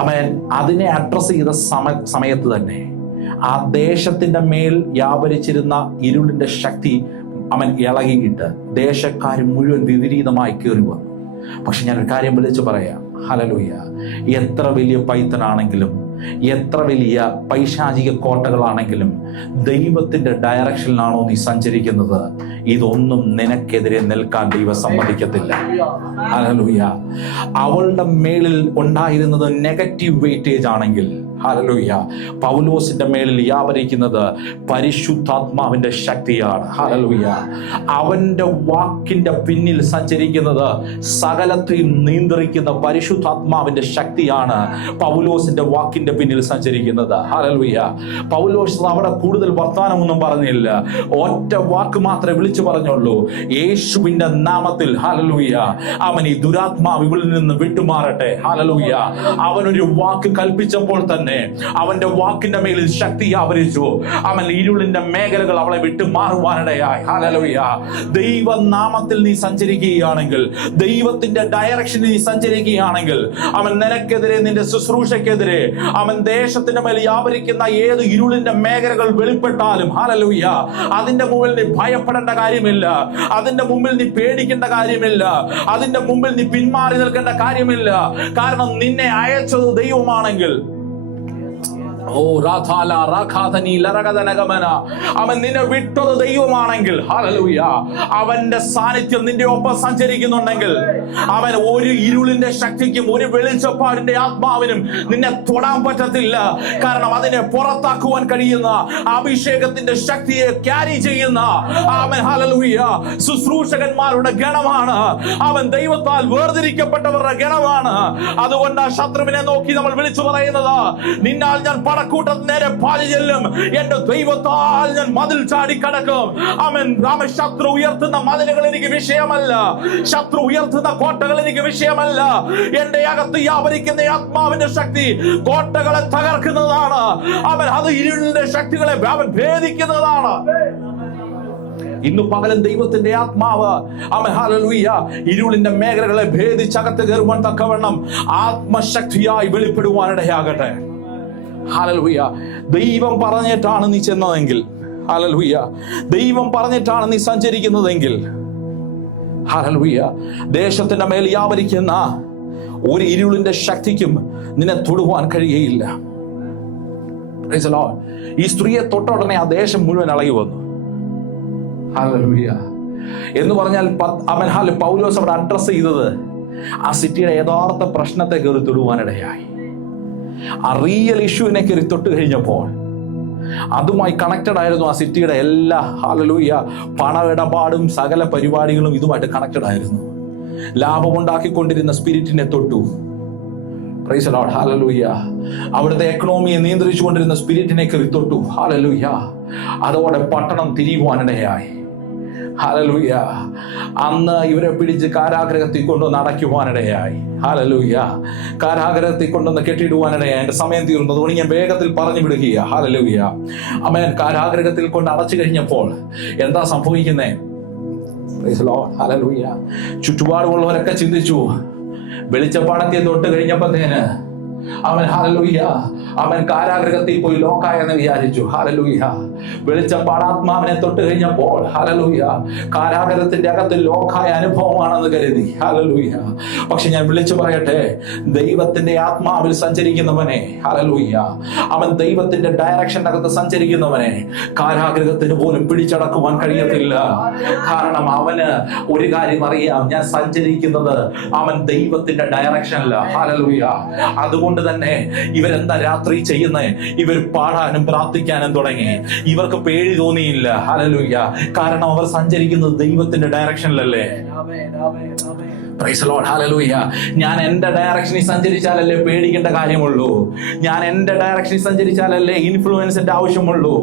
അവൻ അതിനെ അഡ്രസ് ചെയ്ത സമയത്ത് തന്നെ ആ ദേശത്തിന്റെ മേൽ വ്യാപരിച്ചിരുന്ന ഇരുളിന്റെ ശക്തി അവൻ ഇളകിയിട്ട് ദേശക്കാർ മുഴുവൻ വിപരീതമായി കയറി വന്നു. പക്ഷെ ഞാനൊരു കാര്യം വിളിച്ചു പറയാം. ഹല്ലേലൂയ. എത്ര വലിയ പൈത്തനാണെങ്കിലും, എത്ര വലിയ പൈശാചിക കോട്ടകളാണെങ്കിലും, ദൈവത്തിന്റെ ഡയറക്ഷനിലാണോ നീ സഞ്ചരിക്കുന്നത്, ഇതൊന്നും നിനക്കെതിരെ നിൽക്കാൻ ദൈവം സമ്മതിക്കത്തില്ല. ഹല്ലേലൂയ. അവളുടെ മേളിൽ ഉണ്ടായിരുന്നത് നെഗറ്റീവ് വെയിറ്റേജ് ആണെങ്കിൽ, ഹല്ലേലൂയ, പൗലോസിന്റെ മേളിൽ വ്യാപരിക്കുന്നത് പരിശുദ്ധാത്മാവിന്റെ ശക്തിയാണ്. ഹല്ലേലൂയ. അവന്റെ വാക്കിന്റെ പിന്നിൽ സഞ്ചരിക്കുന്നത് സകലത്തെയും നിയന്ത്രിക്കുന്ന പരിശുദ്ധാത്മാവിന്റെ ശക്തിയാണ് പൗലോസിന്റെ വാക്കിന്റെ പിന്നിൽ സഞ്ചരിക്കുന്നത്. ഹല്ലേലൂയ. പൗലോസ് അവിടെ കൂടുതൽ വർത്തമാനമൊന്നും പറഞ്ഞില്ല, ഒറ്റ വാക്ക് മാത്രമേ വിളിച്ചു പറഞ്ഞുള്ളൂ, യേശുവിന്റെ നാമത്തിൽ. ഹല്ലേലൂയ. അവൻ ഈ ദുരാത്മാവ് ഇവളിൽ നിന്ന് വിട്ടുമാറട്ടെ. ഹല്ലേലൂയ. അവനൊരു വാക്ക് കൽപ്പിച്ചപ്പോൾ തന്നെ അവന്റെ വാക്കിന്റെ മേലിൽ ശക്തി ആവരിച്ചു. അവൻ ഇരുളിന്റെ മേഖലകൾ അവളെ വിട്ടു മാറുവാനിടയായി. ഹല്ലേലൂയ. ദൈവനാമത്തിൽ നീ സഞ്ചരിക്കുകയാണെങ്കിൽ, ദൈവത്തിന്റെ ഡയറക്ഷനിൽ നീ സഞ്ചരിക്കുകയാണെങ്കിൽ, അവൻ നിനക്കെതിരെ, നിന്റെ ശുശ്രൂഷക്കെതിരെ, അവൻ ദേശത്തിന്റെ മേൽ വ്യാപരിക്കുന്ന ഏത് ഇരുളിന്റെ മേഖലകൾ വെളിപ്പെട്ടാലും, ഹല്ലേലൂയ, അതിന്റെ മുമ്പിൽ നീ ഭയപ്പെടേണ്ട കാര്യമില്ല, അതിന്റെ മുമ്പിൽ നീ പേടിക്കേണ്ട കാര്യമില്ല, അതിന്റെ മുമ്പിൽ നീ പിന്മാറി നിൽക്കേണ്ട കാര്യമില്ല. കാരണം നിന്നെ അയച്ചത് ദൈവമാണെങ്കിൽ, അവൻ നിന്നെ വിട്ടത് ദൈവമാണെങ്കിൽ, ഹല്ലേലൂയ, അവന്റെ സാന്നിധ്യം നിന്റെ ഒപ്പം സഞ്ചരിക്കുന്നുണ്ടെങ്കിൽ, അവൻ ഒരു ഇരുളിന്റെ ശക്തിക്കും ഒരു വെളിച്ചപ്പാടിന്റെ ആത്മാവിനും നിന്നെ തൊടാൻ പറ്റത്തില്ല. കാരണം അതിനെ പുറത്താക്കുവാൻ കഴിയുന്ന അഭിഷേകത്തിന്റെ ശക്തിയെ ക്യാരി ചെയ്യുന്ന അവൻ, ഹല്ലേലൂയ, ശുശ്രൂഷകന്മാരുടെ ഗണമാണ്. അവൻ ദൈവത്താൽ വേർതിരിക്കപ്പെട്ടവരുടെ ഗണമാണ്. അതുകൊണ്ട് ആ ശത്രുവിനെ നോക്കി നമ്മൾ വിളിച്ചു പറയുന്നത്, നിന്നാൽ ഞാൻ പടക്കൂട്ടത്തിന് നേരെ പാഞ്ഞു ചെല്ലും, എന്റെ ദൈവത്താൽ ഞാൻ മതിൽ ചാടി കടക്കും. അവൻ ശത്രു ഉയർത്തുന്ന മതിലുകൾ എനിക്ക് വിഷയമല്ല, ശത്രു ഉയർത്തുന്ന കോട്ടകൾ എനിക്ക് വിഷയമല്ല. എന്റെ അകത്ത് വ്യാപരിക്കുന്ന ആത്മാവിന്റെ ശക്തി കോട്ടകളെ തകർക്കുന്നതാണ്. അവൻ അത് ഇരുളിന്റെ ശക്തികളെ അവൻ ഭേദിക്കുന്നതാണ്. ഇന്ന് പകലും ദൈവത്തിന്റെ ആത്മാവ്, അവൻ, ഹല്ലേലൂയ, ഇരുളിന്റെ മേഖലകളെ ഭേദിച്ചകത്ത് കയറുവാൻ തക്കവണ്ണം ആത്മശക്തിയായി വെളിപ്പെടുവാനിടയാകട്ടെ. ഹല്ലേലൂയ. ദൈവം പറഞ്ഞിട്ടാണ് നീ ചെന്നതെങ്കിൽ, ഹല്ലേലൂയ, ദൈവം പറഞ്ഞിട്ടാണ് നീ സഞ്ചരിക്കുന്നതെങ്കിൽ, ഹല്ലേലൂയ, ദേശത്തിന്റെ മേൽ വ്യാപരിക്കുന്ന ഒരു ഇരുളിന്റെ ശക്തിക്കും നിന്നെ തൊടുവാൻ കഴിയുകയില്ല. Price the lord. ഈ സ്ത്രീയെ തൊട്ട ഉടനെ ആ ദേശം മുഴുവൻ ഇളകി വന്നു. ഹല്ലേലൂയ. എന്ന് പറഞ്ഞാൽ അവൻ, പൗലോസ് അവിടെ അഡ്രസ് ചെയ്തത് ആ സിറ്റിയുടെ യഥാർത്ഥ പ്രശ്നത്തെ കയറി തൊടുവാനിടയായി. ആ റിയൽ ഇഷ്യൂവിനെ കയറി തൊട്ട് കഴിഞ്ഞപ്പോൾ അതുമായി കണക്റ്റഡ് ആയിരുന്നു ആ സിറ്റിയുടെ എല്ലാ, ഹല്ലേലൂയ, പണമിടപാടും സകല പരിപാടികളും ഇതുമായിട്ട് കണക്റ്റഡ് ആയിരുന്നു. ലാഭമുണ്ടാക്കിക്കൊണ്ടിരുന്ന സ്പിരിറ്റിനെ തൊട്ടു. Price the lord. ഹല്ലേലൂയ. അവിടുത്തെ എക്കണോമിയെ നിയന്ത്രിച്ചുകൊണ്ടിരുന്ന സ്പിരിറ്റിനെ കയറി തൊട്ടു. ഹല്ലേലൂയ. അതോടെ പട്ടണം തിരിയുവാനിടയായി. ഹല്ലേലൂയ. അന്ന് ഇവരെ പിടിച്ച് കാരാഗ്രഹത്തിൽ കൊണ്ടുവന്ന് അടയ്ക്കുവാനിടയായി. ഹല്ലേലൂയ. കാരാഗ്രഹത്തിൽ കൊണ്ടുവന്ന് കെട്ടിയിടുവാനിടയായി. എന്റെ സമയം തീർന്നു, അതുകൊണ്ട് ഞാൻ വേഗത്തിൽ പറഞ്ഞു വിടുക. ഹല്ലേലൂയ. ആമേൻ. കാരാഗ്രഹത്തിൽ കൊണ്ട് അടച്ചു കഴിഞ്ഞപ്പോൾ എന്താ സംഭവിക്കുന്നേ? Praise the lord. ഹല്ലേലൂയ. ചുറ്റുപാടുമുള്ളവരൊക്കെ ചിന്തിച്ചു, വെളിച്ചപ്പാടത്തെ തൊട്ട് കഴിഞ്ഞപ്പോഴത്തേന് അവൻ ഹല്ലേലൂയ അവൻ കാരാഗൃഹത്തിൽ പോയി ലോക്കായെന്ന് വിചാരിച്ചു. ഹല്ലേലൂയ വെളിച്ചപ്പാടാത്മാവിനെ തൊട്ട് കഴിഞ്ഞപ്പോൾ ഹല്ലേലൂയ കാരാഗൃഹത്തിന്റെ അകത്ത് ലോക്കായ അനുഭവമാണെന്ന് കരുതി. ഹല്ലേലൂയ പക്ഷെ ഞാൻ വിളിച്ചു പറയട്ടെ, ദൈവത്തിന്റെ ആത്മാവിൽ സഞ്ചരിക്കുന്നവനെ ഹല്ലേലൂയ അവൻ ദൈവത്തിന്റെ ഡയറക്ഷന്റെ അകത്ത് സഞ്ചരിക്കുന്നവനെ കാരാഗൃഹത്തിന് പോലും പിടിച്ചടക്കുവാൻ കഴിയത്തില്ല. കാരണം അവന് ഒരു കാര്യം അറിയാം, ഞാൻ സഞ്ചരിക്കുന്നത് അവൻ ദൈവത്തിന്റെ ഡയറക്ഷനില്ല. ഹല്ലേലൂയ അതുകൊണ്ട് തന്നെ ഇവരെന്താ രാത്രി ചെയ്യുന്നത്? ഇവർ പാടാനും പ്രാർത്ഥിക്കാനും തുടങ്ങി. ഇവർക്ക് പേടി തോന്നിയില്ല. ഹല്ലേലൂയ കാരണം അവർ സഞ്ചരിക്കുന്നത് ദൈവത്തിന്റെ ഡയറക്ഷനിലല്ലേ. Praise the lord. ഹല്ലേലൂയ ഞാൻ എന്റെ ഡയറക്ഷനിൽ സഞ്ചരിച്ചാലല്ലേ പേടിക്കേണ്ട കാര്യമുള്ളൂ. ഞാൻ എന്റെ ഡയറക്ഷനിൽ സഞ്ചരിച്ചാലല്ലേ ഇൻഫ്ലുവൻസിന്റെ ആവശ്യമുള്ളൂ.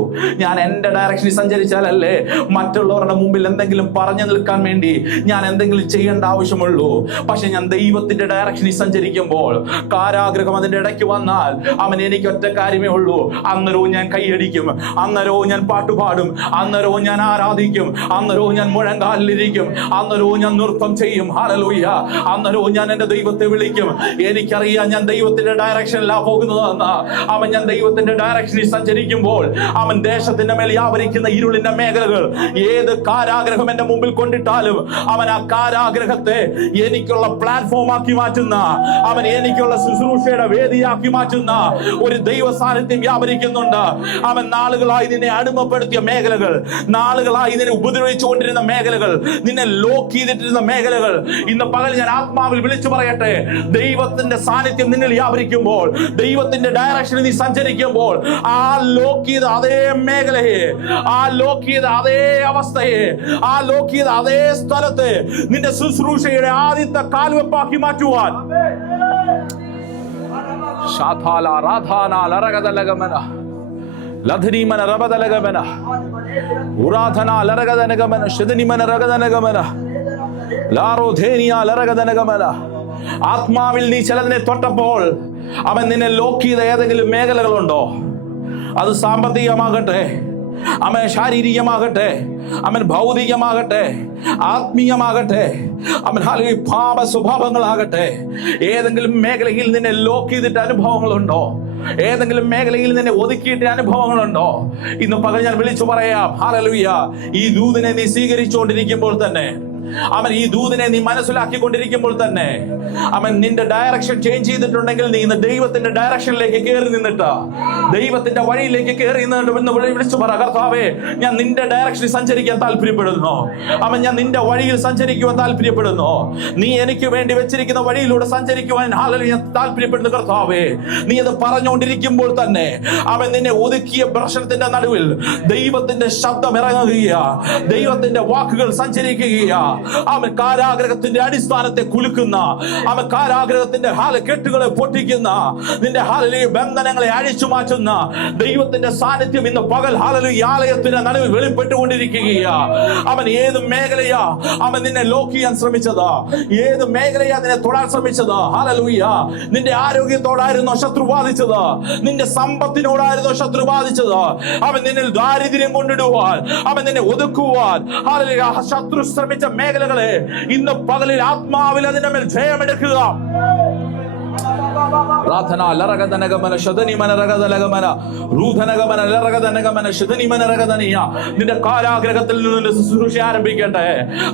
ഞാൻ എന്റെ ഡയറക്ഷനിൽ സഞ്ചരിച്ചാലല്ലേ മറ്റുള്ളവരുടെ മുമ്പിൽ എന്തെങ്കിലും പറഞ്ഞു നിൽക്കാൻ വേണ്ടി ഞാൻ എന്തെങ്കിലും ചെയ്യേണ്ട ആവശ്യമുള്ളൂ. പക്ഷെ ഞാൻ ദൈവത്തിന്റെ ഡയറക്ഷനിൽ സഞ്ചരിക്കുമ്പോൾ കാരാഗ്രഹം അതിന്റെ ഇടയ്ക്ക് വന്നാൽ അവൻ എനിക്ക് ഒറ്റ കാര്യമേ ഉള്ളൂ. അന്നേരവും ഞാൻ കൈയടിക്കും, അന്നേരവും ഞാൻ പാട്ടുപാടും, അന്നേരവും ഞാൻ ആരാധിക്കും, അന്നേരവും ഞാൻ മുഴങ്കാലിലിരിക്കും, അന്നേരവും ഞാൻ നൃത്തം ചെയ്യും. ഹല്ലേലൂയ അന്നേരവും ഞാൻ എന്റെ ദൈവത്തെ വിളിക്കും. എനിക്കറിയാം ഞാൻ ദൈവത്തിന്റെ ഡയറക്ഷനിലാ പോകുന്നതെന്ന്. അവൻ ഞാൻ ദൈവത്തിന്റെ ഡയറക്ഷനിൽ സഞ്ചരിക്കുമ്പോൾ അവൻ ദേശത്തിന്റെ മേൽ വ്യാപരിക്കുന്ന ഇരുളിന്റെ മേഖലകൾ ഏത് കാരാഗ്രഹം എന്റെ മുമ്പിൽ കൊണ്ടിട്ടാലും അവൻ ആ കാരാഗ്രഹത്തെ എനിക്കുള്ള പ്ലാറ്റ്ഫോം ആക്കി മാറ്റുന്ന, അവൻ എനിക്കുള്ള ശുശ്രൂഷയുടെ വേദിയാക്കി മാറ്റുന്ന ഒരു ദൈവ സാന്നിധ്യം വ്യാപരിക്കുന്നുണ്ട്. അവൻ നാളുകളായി നിന്നെ അടിമപ്പെടുത്തിയ മേഖലകൾ, നാളുകളായി നിന്നെ ഉപദ്രവിച്ചുകൊണ്ടിരുന്ന മേഖലകൾ, നിന്നെ ലോക്ക് ചെയ്തിട്ടിരുന്ന മേഖലകൾ ഇന്ന് പകൽ ഞാൻ ആത്മാവിൽ വിളിച്ചു പറയട്ടെ, ദൈവത്തിന്റെ സാന്നിധ്യം നിന്നിൽ വ്യാപരിക്കുമ്പോൾ, ദൈവത്തിന്റെ ഡയറക്ഷനിൽ നീ സഞ്ചരിക്കുമ്പോൾ ആ ലോക്ക് ചെയ്ത അതേ മേഖലയെ, ആ ലോക്ക് ചെയ്ത അതേ അവസ്ഥയെ, ആ ലോക്ക് ചെയ്ത അതേ സ്ഥലത്തെ നിന്റെ ശുശ്രൂഷയുടെ ആദ്യത്തെ കാൽവെപ്പാക്കി മാറ്റുവാൻ ശാഥാല രാധാന ലരഗദലഗമന ലധനിമന രബദലഗമന ഉരാധന ലരഗദനഗമന ശദനിമന രഗദനഗമന ലാരോധേനിയ ലരഗദനഗമന. ആത്മാവിൽ നീ ചിലതിനെ തൊട്ടപ്പോൾ അവൻ നിന്നെ ലോക്ക് ചെയ്ത ഏതെങ്കിലും മേഖലകളുണ്ടോ? അത് സാമ്പത്തികമാകട്ടെ, അവൻ ശാരീരികമാകട്ടെ, അവൻ ഭൗതികമാകട്ടെ, ആത്മീയമാകട്ടെ, അവൻ പാപ സ്വഭാവങ്ങളാകട്ടെ, ഏതെങ്കിലും മേഖലയിൽ നിന്നെ ലോക്ക് ചെയ്തിട്ട് അനുഭവങ്ങളുണ്ടോ? ഏതെങ്കിലും മേഖലയിൽ നിന്നെ ഒതുക്കിയിട്ട് അനുഭവങ്ങളുണ്ടോ? ഇന്ന് പകൽ ഞാൻ വിളിച്ചു പറയാം, ഹല്ലേലൂയ ഈ ദൂതിനെ നീ സ്വീകരിച്ചുകൊണ്ടിരിക്കുമ്പോൾ തന്നെ, അവൻ ഈ ദൂതിനെ നീ മനസ്സിലാക്കിക്കൊണ്ടിരിക്കുമ്പോൾ തന്നെ അവൻ നിന്റെ ഡയറക്ഷൻ ചേഞ്ച് ചെയ്തിട്ടുണ്ടെങ്കിൽ നീ ഇന്ന് ദൈവത്തിന്റെ ഡയറക്ഷനിലേക്ക് കയറി നിന്നിട്ട്, ദൈവത്തിന്റെ വഴിയിലേക്ക് കയറി നിന്നിട്ട് വിളിച്ചു പറ, കർത്താവേ ഞാൻ നിന്റെ ഡയറക്ഷനിൽ സഞ്ചരിക്കാൻ താല്പര്യപ്പെടുന്നു. അവൻ ഞാൻ നിന്റെ വഴിയിൽ സഞ്ചരിക്കുവാൻ താല്പര്യപ്പെടുന്നു. നീ എനിക്ക് വേണ്ടി വെച്ചിരിക്കുന്ന വഴിയിലൂടെ സഞ്ചരിക്കുവാൻ ഹല്ലേലൂയ താല്പര്യപ്പെടുന്നു കർത്താവേ. നീ അത് പറഞ്ഞുകൊണ്ടിരിക്കുമ്പോൾ തന്നെ അവൻ നിന്നെ ഒതുക്കിയ പ്രശ്നത്തിന്റെ നടുവിൽ ദൈവത്തിന്റെ ശബ്ദം ഇറങ്ങുകയാ, ദൈവത്തിന്റെ വാക്കുകൾ സഞ്ചരിക്കുകയാ. അവൻ കാരാഗ്രഹത്തിന്റെ അടിസ്ഥാനത്തെ കുലുക്കുന്ന, അവൻ കാരാഗ്രഹത്തിന്റെ കെട്ടുകളെ പൊട്ടിക്കുന്ന, നിന്റെ ഹല്ലേലൂയ ബന്ധനങ്ങളെ അഴിച്ചു മാറ്റുന്ന ദൈവത്തിന്റെ സാന്നിധ്യം ഇന്ന് പകൽ ഹല്ലേലൂയ ആലയത്തിന്റെ നടുവിൽ വെളിപ്പെട്ടുകൊണ്ടിരിക്കുകയാ. അവൻ ഏത് മേഖലയാ അവൻ നിന്നെ ലോക്ക് ചെയ്യാൻ ശ്രമിച്ചത്? ഏത് മേഖലയാ നിന്നെ തൊടാൻ ശ്രമിച്ചത്? ഹല്ലേലൂയ നിന്റെ ആരോഗ്യത്തോടായിരുന്നോ ശത്രു ബാധിച്ചത്? നിന്റെ സമ്പത്തിനോടായിരുന്നോ ശത്രു ബാധിച്ചത്? അവൻ നിന്നിൽ ദാരിദ്ര്യം കൊണ്ടിടുവാൻ, അവൻ നിന്നെ ഒതുക്കുവാൻ ഹല്ലേലൂയ ശത്രു ശ്രമിച്ച മേഖലകളെ ഇന്ന് പകലിൽ ആത്മാവിൽ അതിന്റെ മേൽ ജയമെടുക്കുക. പ്രാർത്ഥന ലറഗദനഗമന ശദനിമന രഗദലഗമന റൂധനഗമന ലറഗദനഗമന ശദനിമന രഗദനിയ. നിന്റെ കാരാഗ്രഹത്തിൽ നിന്ന് നിന്റെ ശുശ്രൂഷ ആരംഭിക്കട്ടെ.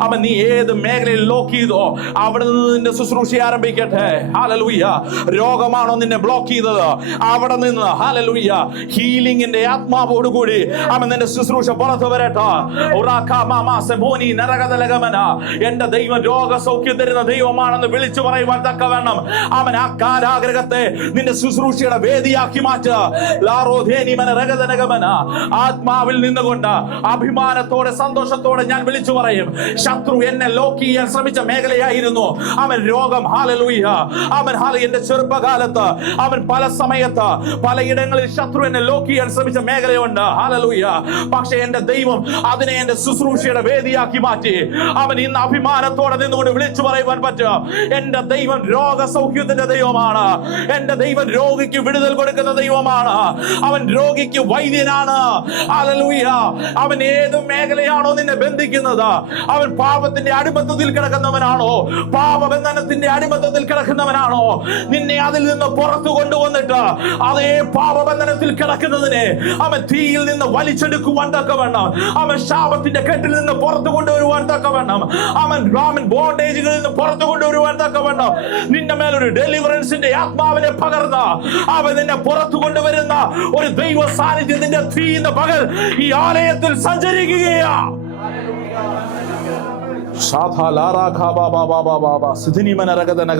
അവൻ നീ ഏത് മേഖലയിൽ ലോക്ക് ചെയ്തോ അവിടെ നിന്ന് നിന്റെ ശുശ്രൂഷ ആരംഭിക്കട്ടെ. ഹല്ലേലൂയ രോഗമാണോ നിന്നെ ബ്ലോക്ക് ചെയ്തത്? അവിടെ നിന്ന് ഹല്ലേലൂയ ഹീലിംഗിന്റെ ആത്മാവോടുകൂടി അവൻ നിന്റെ ശുശ്രൂഷ പുറത്തു വരട്ടെ. എന്റെ ദൈവം രോഗസൗഖ്യം തരുന്ന ദൈവമാണെന്ന് വിളിച്ചു പറയുവാൻ തക്കവണ്ണം അവൻ ആ കാരാഗ്രഹത്തെ നിന്റെ ശുശ്രൂഷയുടെ വേദിയാക്കി മാറ്റുക. ആത്മാവിൽ നിന്നുകൊണ്ട് അഭിമാനത്തോടെ സന്തോഷത്തോടെ ഞാൻ വിളിച്ചു പറയും, ശത്രു എന്നെ ലോക്ക് ചെയ്യാൻ ശ്രമിച്ച മേഖലയായിരുന്നു അവൻ രോഗം. ഹല്ലേലൂയ അവൻ എന്റെ ചെറുപ്പകാലത്ത് അവൻ പല സമയത്ത് പലയിടങ്ങളിൽ ശത്രു എന്നെ ലോക്ക് ചെയ്യാൻ ശ്രമിച്ച മേഖലയുണ്ട്. ഹല്ലേലൂയ പക്ഷെ എന്റെ ദൈവം അതിനെ എന്റെ ശുശ്രൂഷയുടെ വേദിയാക്കി മാറ്റി. അവൻ ഇന്ന് അഭിമാനത്തോടെ നിന്നുകൊണ്ട് വിളിച്ചു പറയുവാൻ പറ്റുക, എന്റെ ദൈവം രോഗസൗഖ്യത്തിന്റെ ദൈവമാണ്, എന്റെ ദൈവം രോഗിക്ക് വിടുതൽ കൊടുക്കുന്ന ദൈവമാണ്. അവൻ രോഗിക്ക് വൈദ്യനാണ്. ഹല്ലേലൂയ. അവൻ ഏത് മേഖലയാണോ നിന്നെ ബന്ധിക്കുന്നത്, അവൻ പാപത്തിന്റെ അടിമത്തത്തിൽ കിടക്കുന്നവനാണോ, പാപബന്ധനത്തിന്റെ അടിമത്തത്തിൽ കിടക്കുന്നവനാണോ, നിന്നെ അതിൽ നിന്ന് പുറത്തു കൊണ്ടുവന്നിട്ട് അതേ പാപബന്ധനത്തിൽ കിടക്കുന്നതിനെ അവൻ തീയിൽ നിന്ന് വലിച്ചെടുക്കുവാൻ തക്കവണ്ണം, അവൻ ശാപത്തിന്റെ കെട്ടിൽ നിന്ന് പുറത്തു കൊണ്ടുവരുവാൻ തക്കവണ്ണം, അവൻ ബോണ്ടേജുകളിൽ നിന്ന് പുറത്തു കൊണ്ടുവരുവാൻ തക്കവണ്ണം നിന്റെ മേലൊരു ഡെലിവറൻസിന്റെ ആത്മാവിനെ പകർന്ന് അവൻ നിന്നെ പുറത്തു കൊണ്ടുവരുന്ന ഒരു ദൈവ സാന്നിധ്യത്തിന്റെ തീ ഇന്ന് പകൽ ഈ ആലയത്തിൽ സഞ്ചരിക്കുകയാ. സാധാ ലാറാ ഖാ ബാ ബാ ബാ ബാ ബാ സിദ്ധിനിമന രഗതന